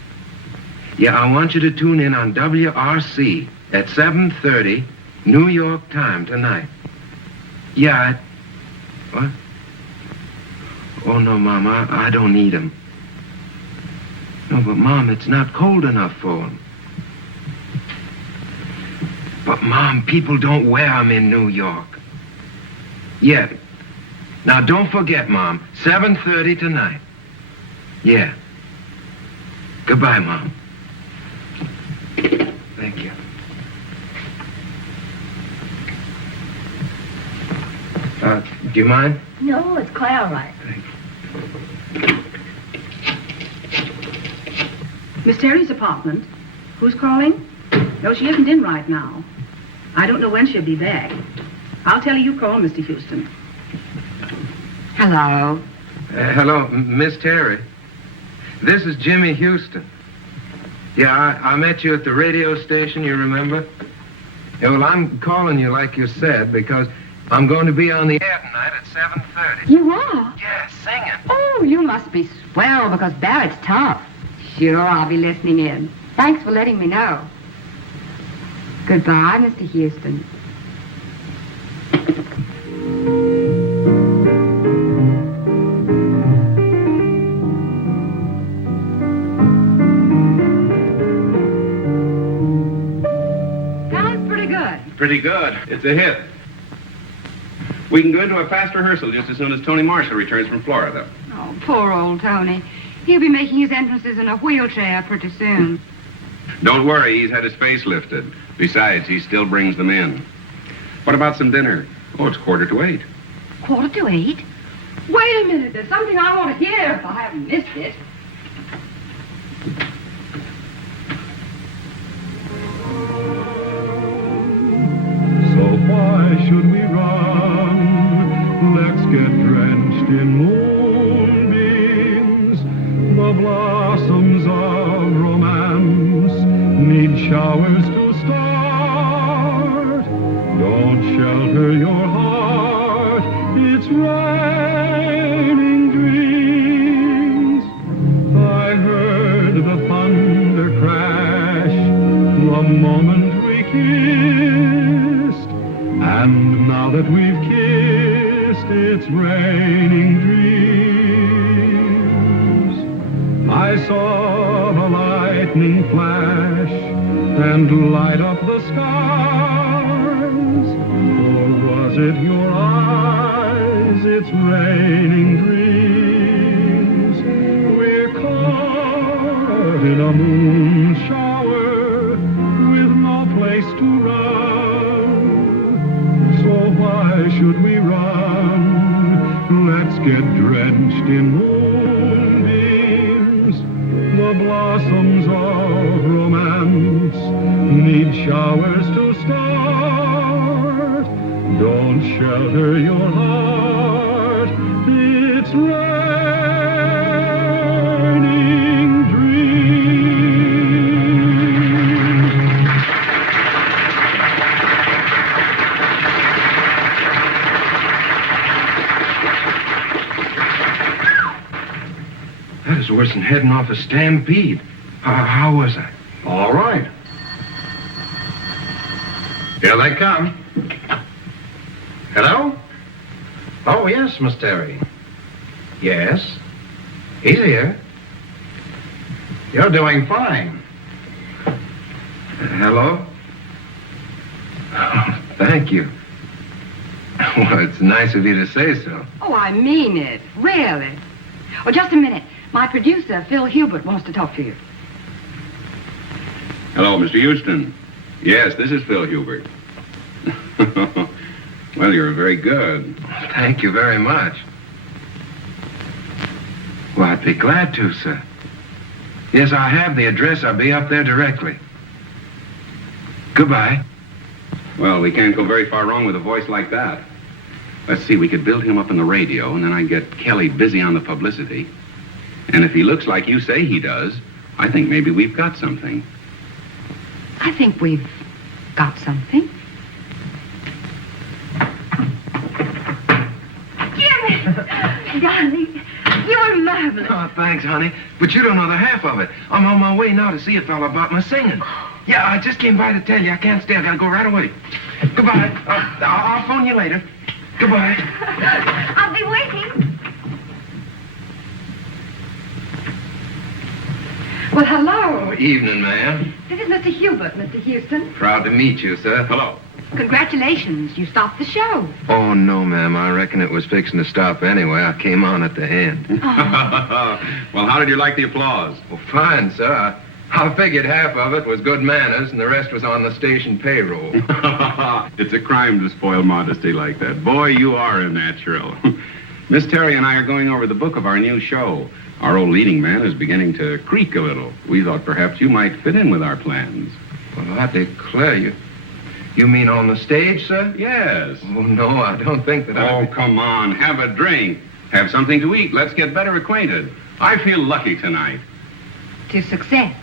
Yeah, I want you to tune in on WRC at 7:30 New York time tonight. Yeah, what? Oh, no, Mom, I don't need 'em. No, but, Mom, it's not cold enough for 'em. But, Mom, people don't wear 'em in New York. Yeah. Now, don't forget, Mom, 7:30 tonight. Yeah. Goodbye, Mom. Thank you. Do you mind? No, it's quite all right. Miss Terry's apartment. Who's calling? No, she isn't in right now. I don't know when she'll be back. I'll tell her you called, Mr. Houston. Hello. Hello, Miss Terry. This is Jimmy Houston. Yeah, I met you at the radio station, you remember? Yeah, well, I'm calling you like you said because I'm going to be on the air tonight at 7:30. You are? Yeah, singing. Oh, you must be swell because Barrett's tough. Sure, I'll be listening in. Thanks for letting me know. Goodbye, Mr. Houston. Sounds pretty good. Pretty good. It's a hit. We can go into a fast rehearsal just as soon as Tony Marshall returns from Florida. Oh, poor old Tony. He'll be making his entrances in a wheelchair pretty soon. Don't worry, he's had his face lifted. Besides, he still brings them in. What about some dinner? Oh, it's 7:45. 7:45? Wait a minute. There's something I want to hear if I haven't missed it. So why should we run? Let's get drenched in moonbeams. The blossoms of romance need showers to start. Don't shelter your heart. It's raining dreams. I heard the thunder crash the moment we kissed. And now that we've kissed, it's raining dreams. I saw the lightning flash and light up the skies. Or was it your eyes? It's raining dreams. We're caught in a moon shower with no place to run. So why should we run? Let's get drenched in moonbeams. The blossoms of romance need showers to start. Don't shelter your heart. It's raining dreams. That is worse than heading off a stampede. How was I? All right. Here they come. Hello? Oh, yes, Miss Terry. Yes. He's here. You're doing fine. Hello? Oh, thank you. Well, it's nice of you to say so. Oh, I mean it. Really. Oh, just a minute. My producer, Phil Hubert, wants to talk to you. Hello, Mr. Houston. Yes, this is Phil Hubert. Well, you're very good. Thank you very much. Well, I'd be glad to, sir. Yes, I have the address. I'll be up there directly. Goodbye. Well, we can't go very far wrong with a voice like that. Let's see, we could build him up in the radio, and then I'd get Kelly busy on the publicity. And if he looks like you say he does, I think maybe we've got something. I think we've got something. Jimmy! Darling, you're marvelous. Oh, thanks, honey. But you don't know the half of it. I'm on my way now to see a fellow about my singing. Yeah, I just came by to tell you I can't stay. I gotta go right away. Goodbye. I'll phone you later. Goodbye. I'll be waiting. Well, hello. Oh, evening, ma'am. This is Mr. Hubert, Mr. Houston. Proud to meet you, sir. Hello. Congratulations. You stopped the show. Oh, no, ma'am. I reckon it was fixing to stop anyway. I came on at the end. Well, how did you like the applause? Well, fine, sir. I figured half of it was good manners and the rest was on the station payroll. It's a crime to spoil modesty like that. Boy, you are a natural. Miss Terry and I are going over the book of our new show. Our old leading man is beginning to creak a little. We thought perhaps you might fit in with our plans. Well, I declare you. You mean on the stage, sir? Yes. Oh, no, I don't think that Oh, come on. Have a drink. Have something to eat. Let's get better acquainted. I feel lucky tonight. To success.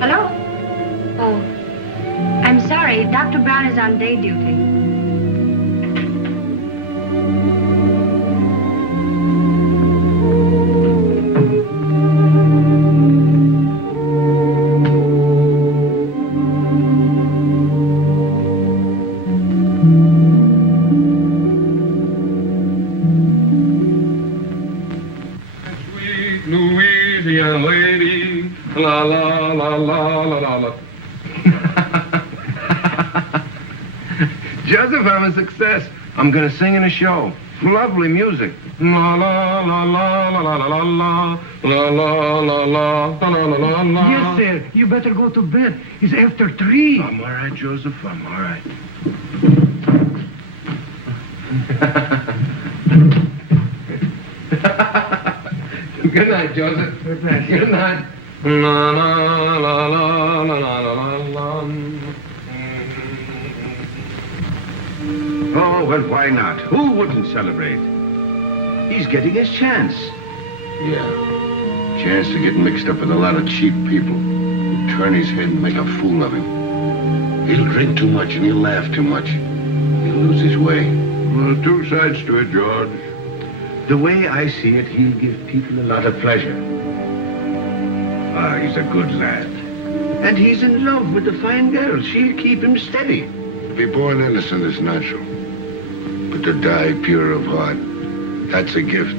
Hello? Oh, I'm sorry. Dr. Brown is on day duty. Sweet Louisiana lady, la la la la la la la. Joseph, I'm a success. I'm going to sing in a show. Lovely music. La la la la la la la la la la la la la la la. Yes, sir. You better go to bed. It's after 3. I'm all right, Joseph. I'm all right. Good night, Joseph. Good night. Good night. La la la la la la la la. Oh, well, why not? Who wouldn't celebrate? He's getting his chance. Yeah. Chance to get mixed up with a lot of cheap people. Turn his head and make a fool of him. He'll drink too much and he'll laugh too much. He'll lose his way. Well, two sides to it, George. The way I see it, he'll give people a lot of pleasure. Ah, he's a good lad. And he's in love with a fine girl. She'll keep him steady. To be born innocent is natural. But to die pure of heart, that's a gift.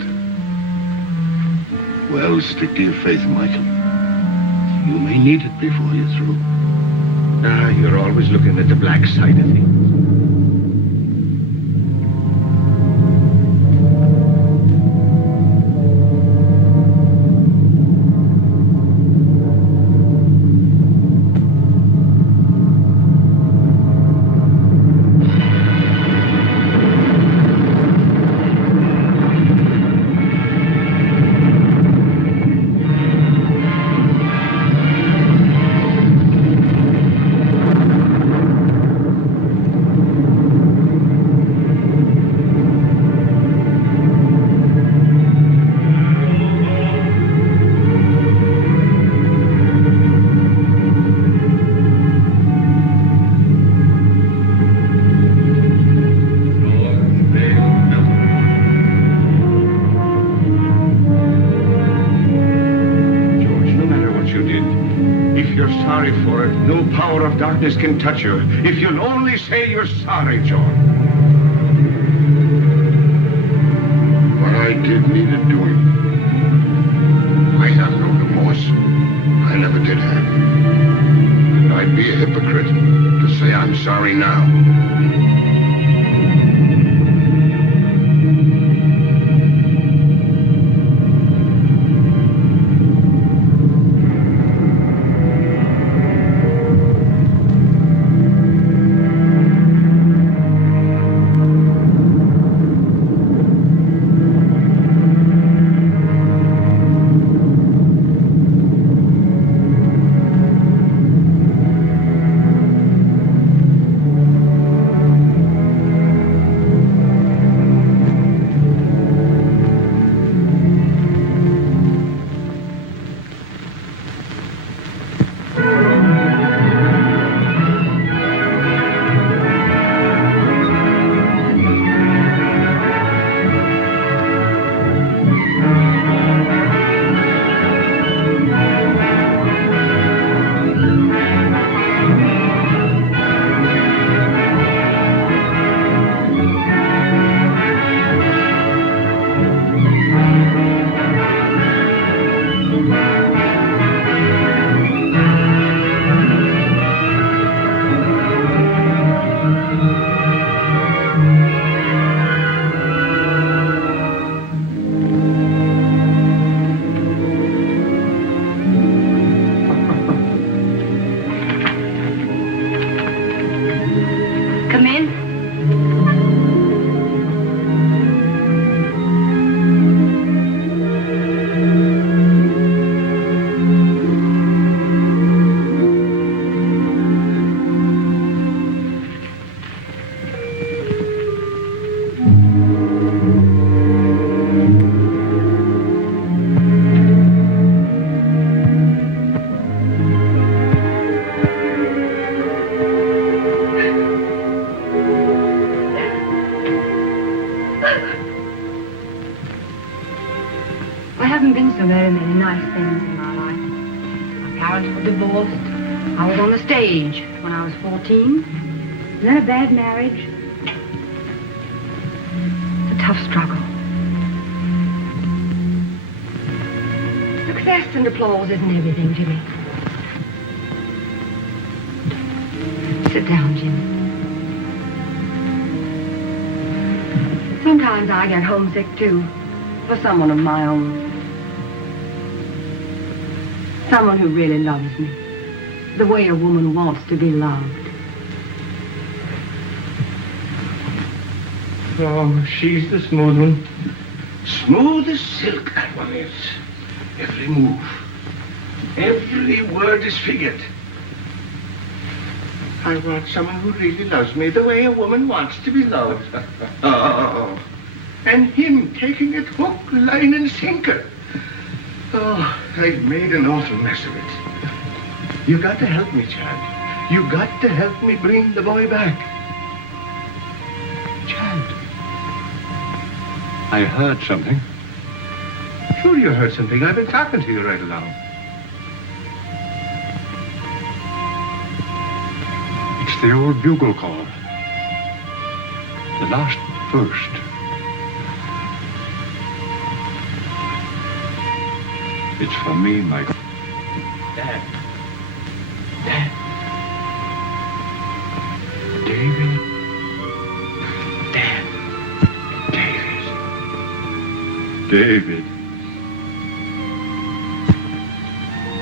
Well, stick to your faith, Michael. You may need it before you're through. Ah, you're always looking at the black side of things. if you're sorry for it, no power of darkness can touch you. If you'll only say you're sorry, John. What I did needed doing. I have no remorse. I never did have. And I'd be a hypocrite to say I'm sorry now. When I was 14, then a bad marriage. It's a tough struggle. Success and applause isn't everything, Jimmy. Sit down, Jimmy. Sometimes I get homesick, too, for someone of my own. Someone who really loves me. The way a woman wants to be loved. Oh, she's the smooth one. Smooth as silk, that one is. Every move. Every word is figured. I want someone who really loves me the way a woman wants to be loved. Oh, and him taking it hook, line, and sinker. Oh, I've made an awful mess of it. You got to help me, Chad. You got to help me bring the boy back. Chad. I heard something. Sure you heard something. I've been talking to you right along. It's the old bugle call. The last burst. It's for me, Michael. Dad. Dad. David. Dad. David.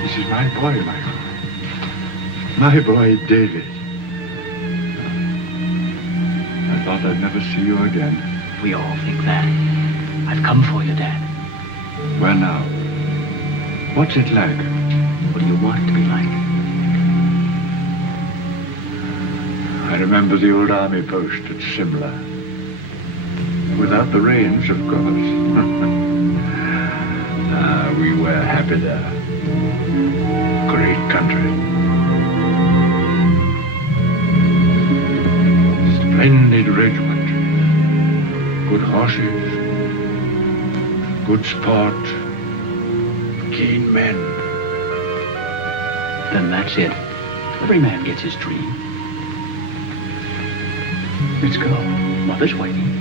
This is my boy, Michael. My boy, David. I thought I'd never see you again. We all think that. I've come for you, Dad. Where now? What's it like? What do you want it to be like? I remember the old army post at Simla. Without the rains, of course. We were happy there. Great country. Splendid regiment. Good horses. Good sport. Keen men. Then that's it. Every man gets his dream. Let's go. Mother's waiting.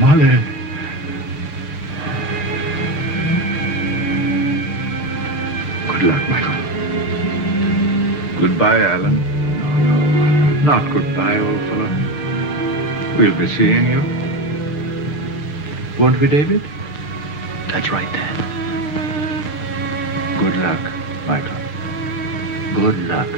Mother. Good luck, Michael. Goodbye, Allan. No, not goodbye, old fellow. We'll be seeing you. Won't we, David? That's right, Dad. Good luck, Michael. Good luck.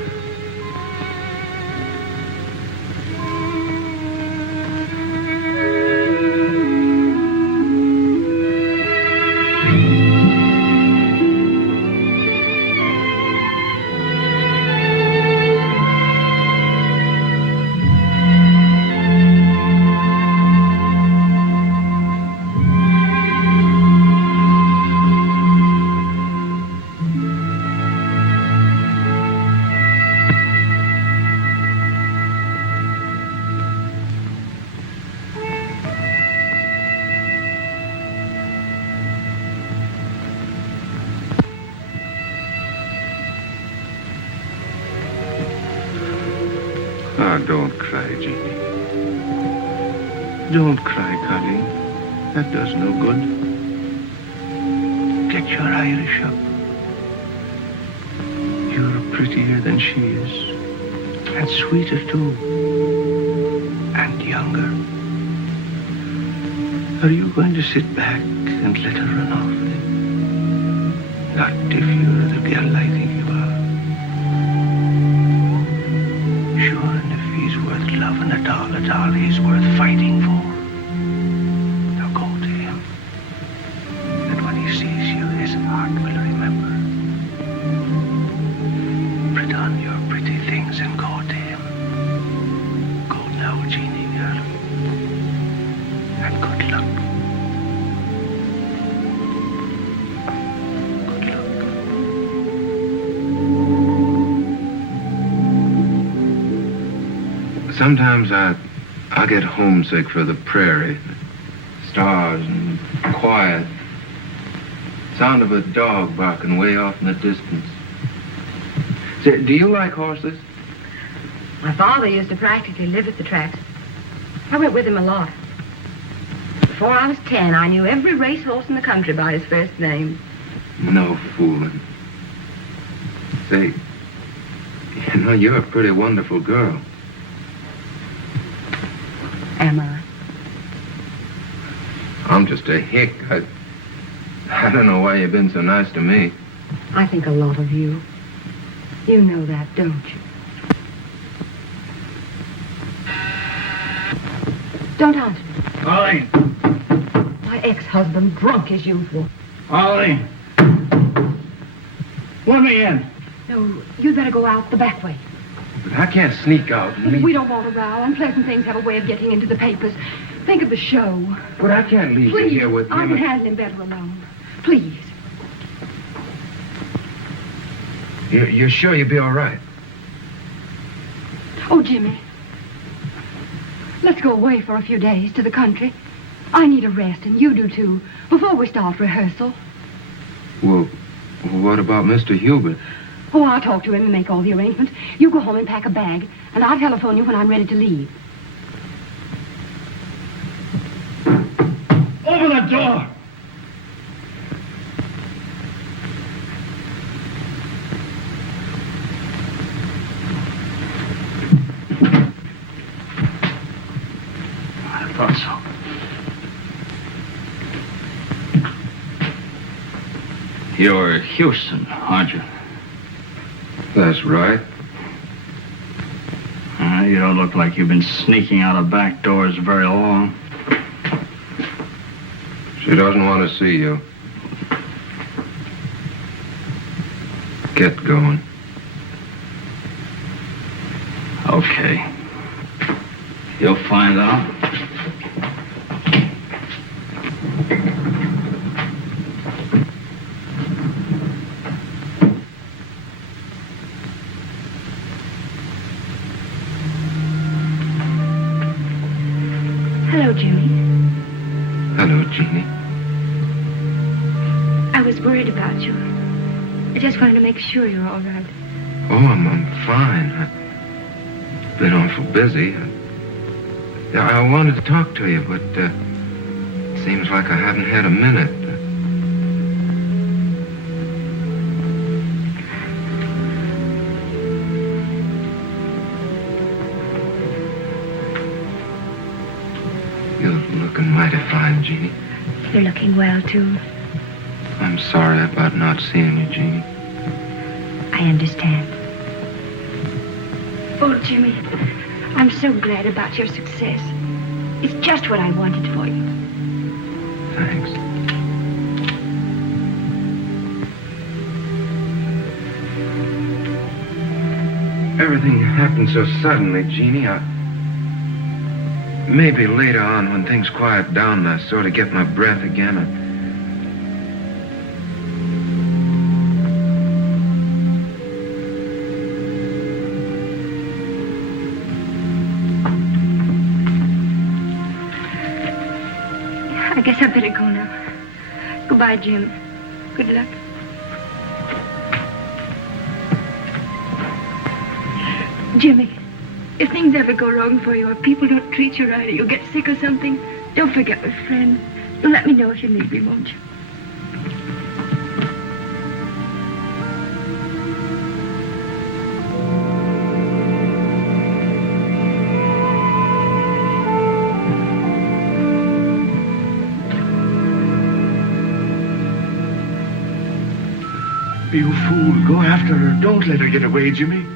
Ah, don't cry, Jeannie. Don't cry, Colleen. That does no good. Get your Irish up. You're prettier than she is. And sweeter, too. And younger. Are you going to sit back and let her run off with him? Not if you're the girl I think you are. Sure, and if he's worth loving at all, he's worth fighting for. Now go to him. And when he sees you, his heart will remember. Put on your pretty things and go to him. Go now, Jeannie, girl. And good luck. Sometimes I get homesick for the prairie. Stars and quiet. Sound of a dog barking way off in the distance. Say, do you like horses? My father used to practically live at the tracks. I went with him a lot. Before I was 10, I knew every racehorse in the country by his first name. No fooling. Say, you know, you're a pretty wonderful girl. Am I? I'm just a hick. I don't know why you've been so nice to me. I think a lot of you. You know that, don't you? Don't answer me. Ollie! My ex-husband, drunk as usual. Ollie! Let me in. No, you'd better go out the back way. But I can't sneak out and leave. We don't want a row. Unpleasant things have a way of getting into the papers. Think of the show. But I can't leave you here with I him. can handle him better alone. Please. You're sure you'll be all right? Oh, Jimmy. Let's go away for a few days to the country. I need a rest, and you do too, before we start rehearsal. Well, what about Mr. Hubert? Oh, I'll talk to him and make all the arrangements. You go home and pack a bag, and I'll telephone you when I'm ready to leave. Open the door! I thought so. You're Houston, aren't you? That's right. You don't look like you've been sneaking out of back doors very long. She doesn't want to see you. Get going. Okay. You'll find out. Hello, Jimmy. Hello, Jeannie. I was worried about you. I just wanted to make sure you're all right. Oh, I'm fine. I've been awful busy. I wanted to talk to you, but seems like I haven't had a minute. You're looking mighty fine, Jeannie. You're looking well, too. I'm sorry about not seeing you, Jeannie. I understand. Oh, Jimmy, I'm so glad about your success. It's just what I wanted for you. Thanks. Everything happened so suddenly, Jeannie. Maybe later on, when things quiet down and I sort of get my breath again, I guess I better go now. Goodbye, Jim. Good luck. Jimmy, if things ever go wrong for you, or people don't treat you right, or you get sick or something, don't forget my friend. You'll let me know if you need me, won't you? You fool. Go after her. Don't let her get away, Jimmy.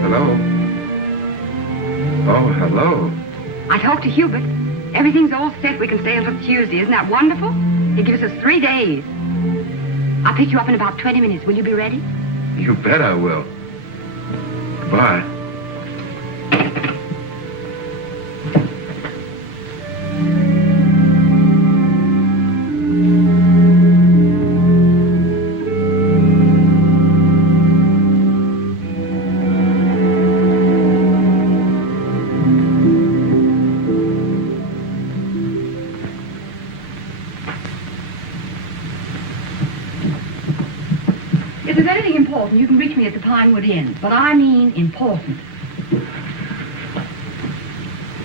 Hello? Oh, hello. I talked to Hubert. Everything's all set. We can stay until Tuesday. Isn't that wonderful? He gives us 3 days. I'll pick you up in about 20 minutes. Will you be ready? You bet I will. Bye. If there's anything important, you can reach me at the Pinewood Inn. But I mean important.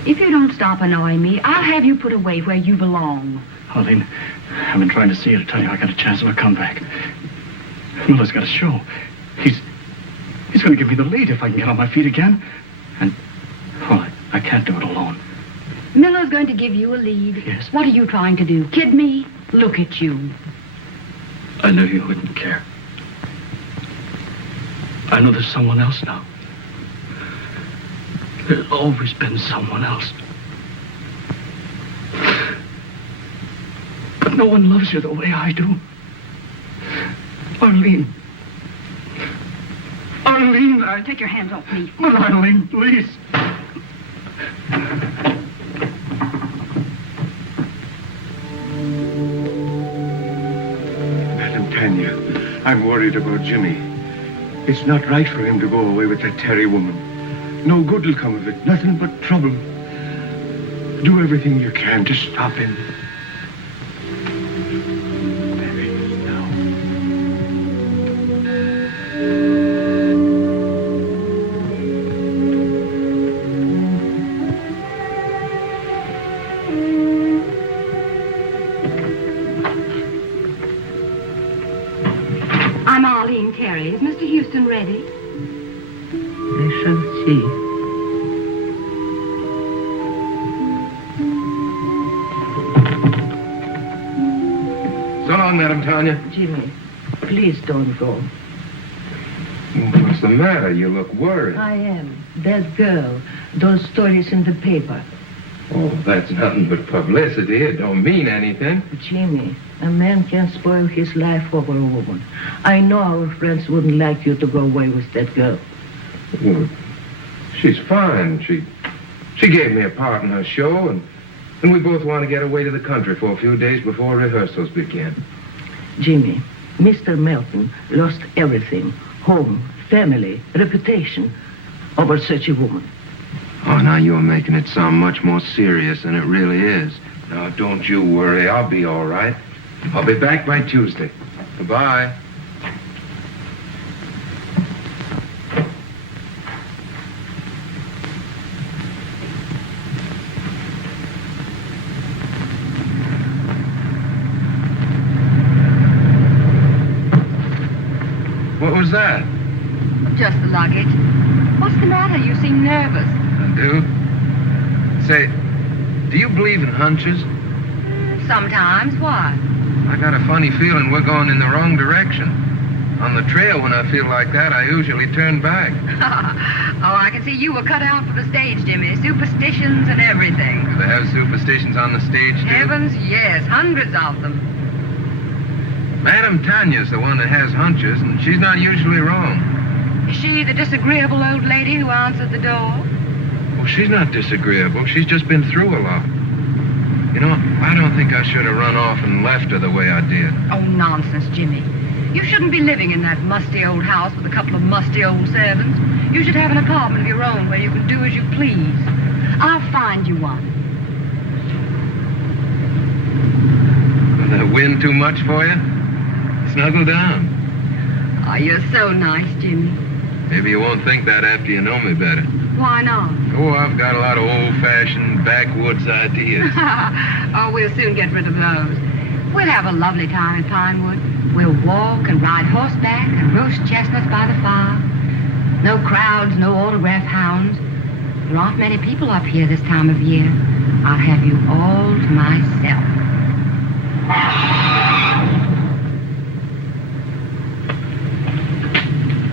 If you don't stop annoying me, I'll have you put away where you belong. Arlene, I've been trying to see you to tell you I got a chance of a comeback. Miller's got a show. He's going to give me the lead if I can get on my feet again. And, well, I can't do it alone. Miller's going to give you a lead. Yes. What are you trying to do? Kid me? Look at you. I knew you wouldn't care. I know there's someone else now. There's always been someone else. But no one loves you the way I do. Arlene. Arlene, Take your hands off me. But Arlene, please. Madam Tanya, I'm worried about Jimmy. It's not right for him to go away with that Terry woman. No good will come of it. Nothing but trouble. Do everything you can to stop him. There he is now. I'm Arlene Carey. Is Mr. Houston ready? I shall see. So long, Madam Tanya. Jimmy, please don't go. What's the matter? You look worried. I am. That girl, those stories in the paper. Oh, that's nothing but publicity. It don't mean anything. Jimmy, a man can't spoil his life over a woman. I know our friends wouldn't like you to go away with that girl. Well, she's fine. She gave me a part in her show, and we both want to get away to the country for a few days before rehearsals begin. Jimmy, Mr. Melton lost everything. Home, family, reputation over such a woman. Oh, now you're making it sound much more serious than it really is. Now, don't you worry. I'll be all right. I'll be back by Tuesday. Goodbye. What was that? Just the luggage. What's the matter? You seem nervous. I do. Say, do you believe in hunches? Sometimes. Why? I got a funny feeling we're going in the wrong direction. On the trail, when I feel like that, I usually turn back. Oh, I can see you were cut out for the stage, Jimmy. Superstitions and everything. Do they have superstitions on the stage, too? Heavens, yes. Hundreds of them. Madame Tanya's the one that has hunches, and she's not usually wrong. Is she the disagreeable old lady who answered the door? Well, she's not disagreeable. She's just been through a lot. You know, I don't think I should have run off and left her the way I did. Oh, nonsense, Jimmy. You shouldn't be living in that musty old house with a couple of musty old servants. You should have an apartment of your own where you can do as you please. I'll find you one. Will the wind too much for you? Snuggle down. Oh, you're so nice, Jimmy. Maybe you won't think that after you know me better. Why not? Oh, I've got a lot of old-fashioned backwoods ideas. Oh, we'll soon get rid of those. We'll have a lovely time in Pinewood. We'll walk and ride horseback and roast chestnuts by the fire. No crowds, no autograph hounds. There aren't many people up here this time of year. I'll have you all to myself.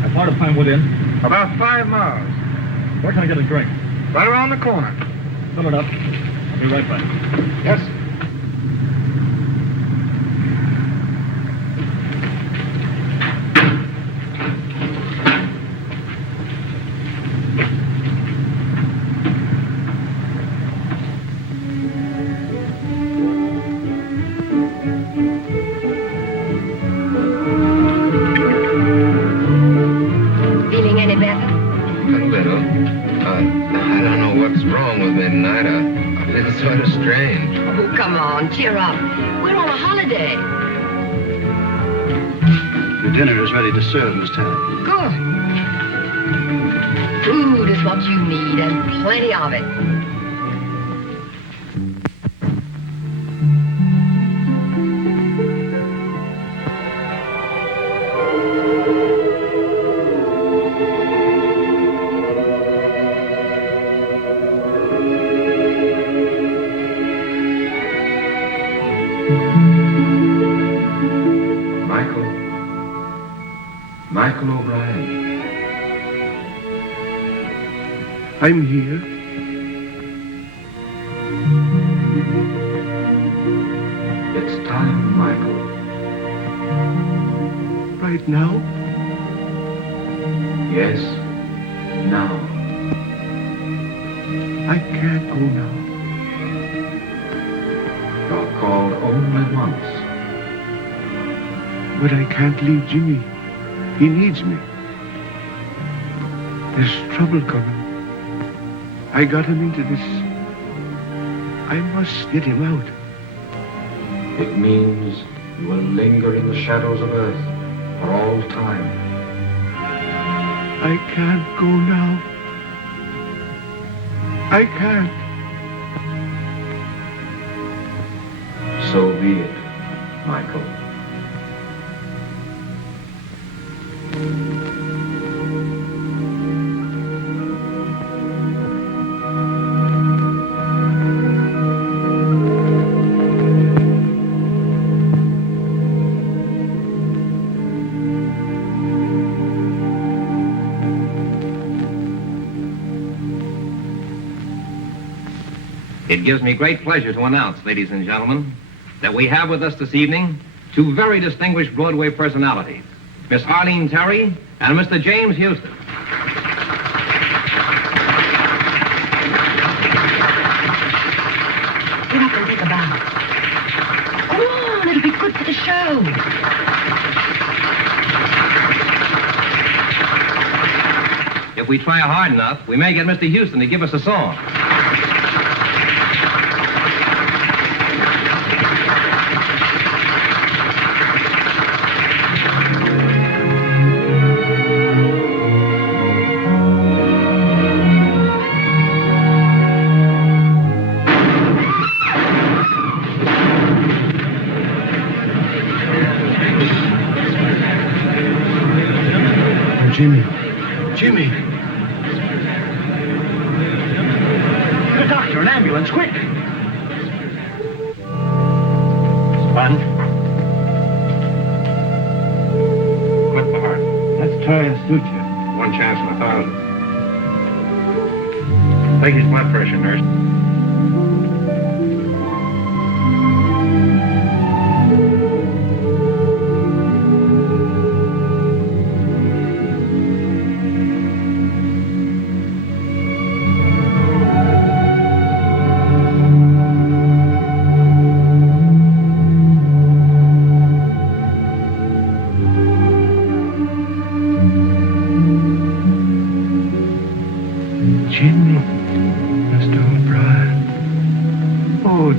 How far to Pinewood Inn? About 5 miles. Where can I get a drink? Right around the corner. Fill it up. I'll be right back. Yes. Feeling any better? A little. I don't know what's wrong with me tonight. I feel sort of strange. Oh, come on, cheer up. We're on a holiday. The dinner is ready to serve, Miss Tanner. Good. Food is what you need, and plenty of it. Michael O'Brien. I'm here. It's time, Michael. Right now? Yes, now. I can't go now. You're called only once. But I can't leave Jimmy. He needs me. There's trouble coming. I got him into this. I must get him out. It means you will linger in the shadows of Earth for all time. I can't go now. I can't. So be it, Michael. It gives me great pleasure to announce, ladies and gentlemen, that we have with us this evening two very distinguished Broadway personalities, Miss Arlene Terry and Mr. James Houston. Get up and take a bow. Come on, it'll be good for the show. if we try hard enough, we may get Mr. Houston to give us a song. Jimmy. The doctor, an ambulance, quick. One. Clip the heart. Let's try a suture. One chance in 1,000. Take his blood pressure, nurse.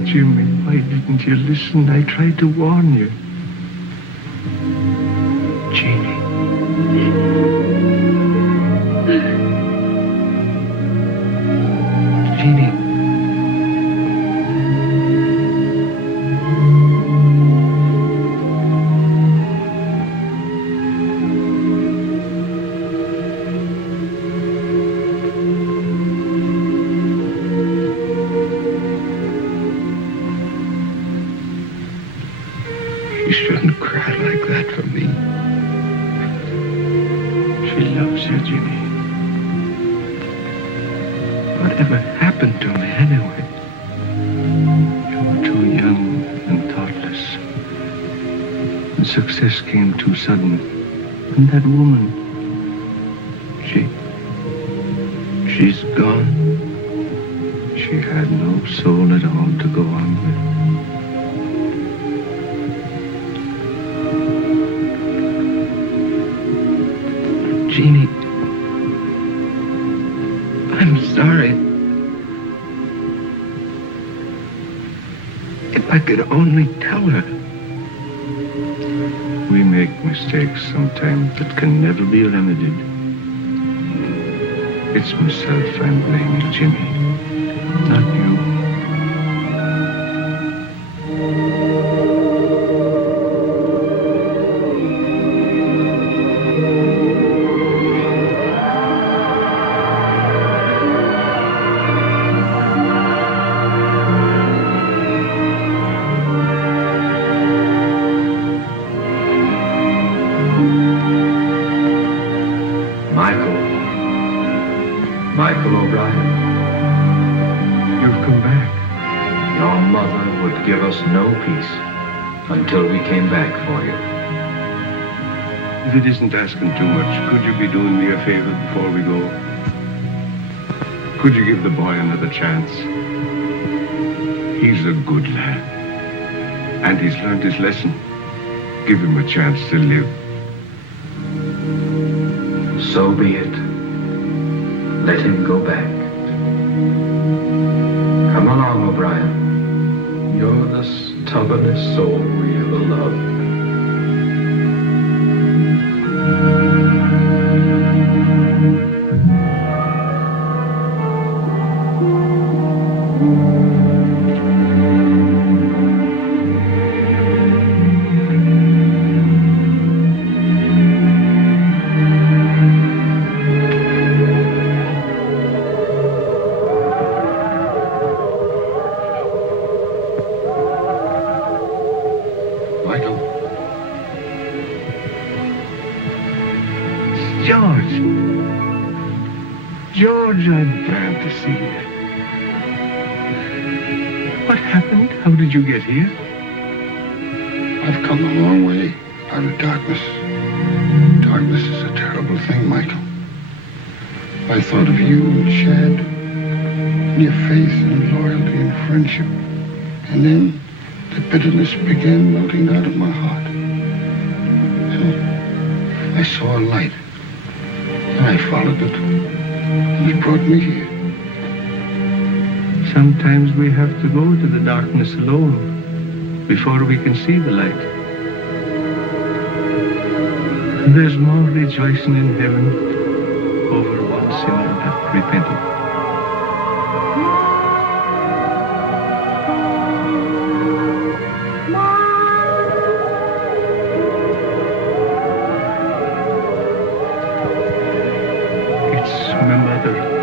Jimmy, why didn't you listen? I tried to warn you. Jeannie. Jeannie. You shouldn't cry like that for me. She loves you, Jimmy. Whatever happened to me anyway? You were too young and thoughtless. And success came too sudden. And that woman, she's gone. She had no soul at all to go on with. Jeannie, I'm sorry. If I could only tell her. We make mistakes sometimes that can never be remedied. It's myself I'm blaming, Jimmy, not you. Michael O'Brien. You've come back. Your mother would give us no peace until we came back for you. If it isn't asking too much, could you be doing me a favor before we go? Could you give the boy another chance? He's a good lad. And he's learned his lesson. Give him a chance to live. So be it. Let him go back. Come along, O'Brien. You're the stubbornest soul we ever loved. George, I'm glad to see you. What happened? How did you get here? I've come a long way out of darkness. Darkness is a terrible thing, Michael. I thought of you and Chad, and your faith and loyalty and friendship. And then the bitterness began melting out of my heart. And I saw a light. I followed it. It brought me here. Sometimes we have to go to the darkness alone before we can see the light. And there's more rejoicing in heaven over one sinner that repented. It's my mother.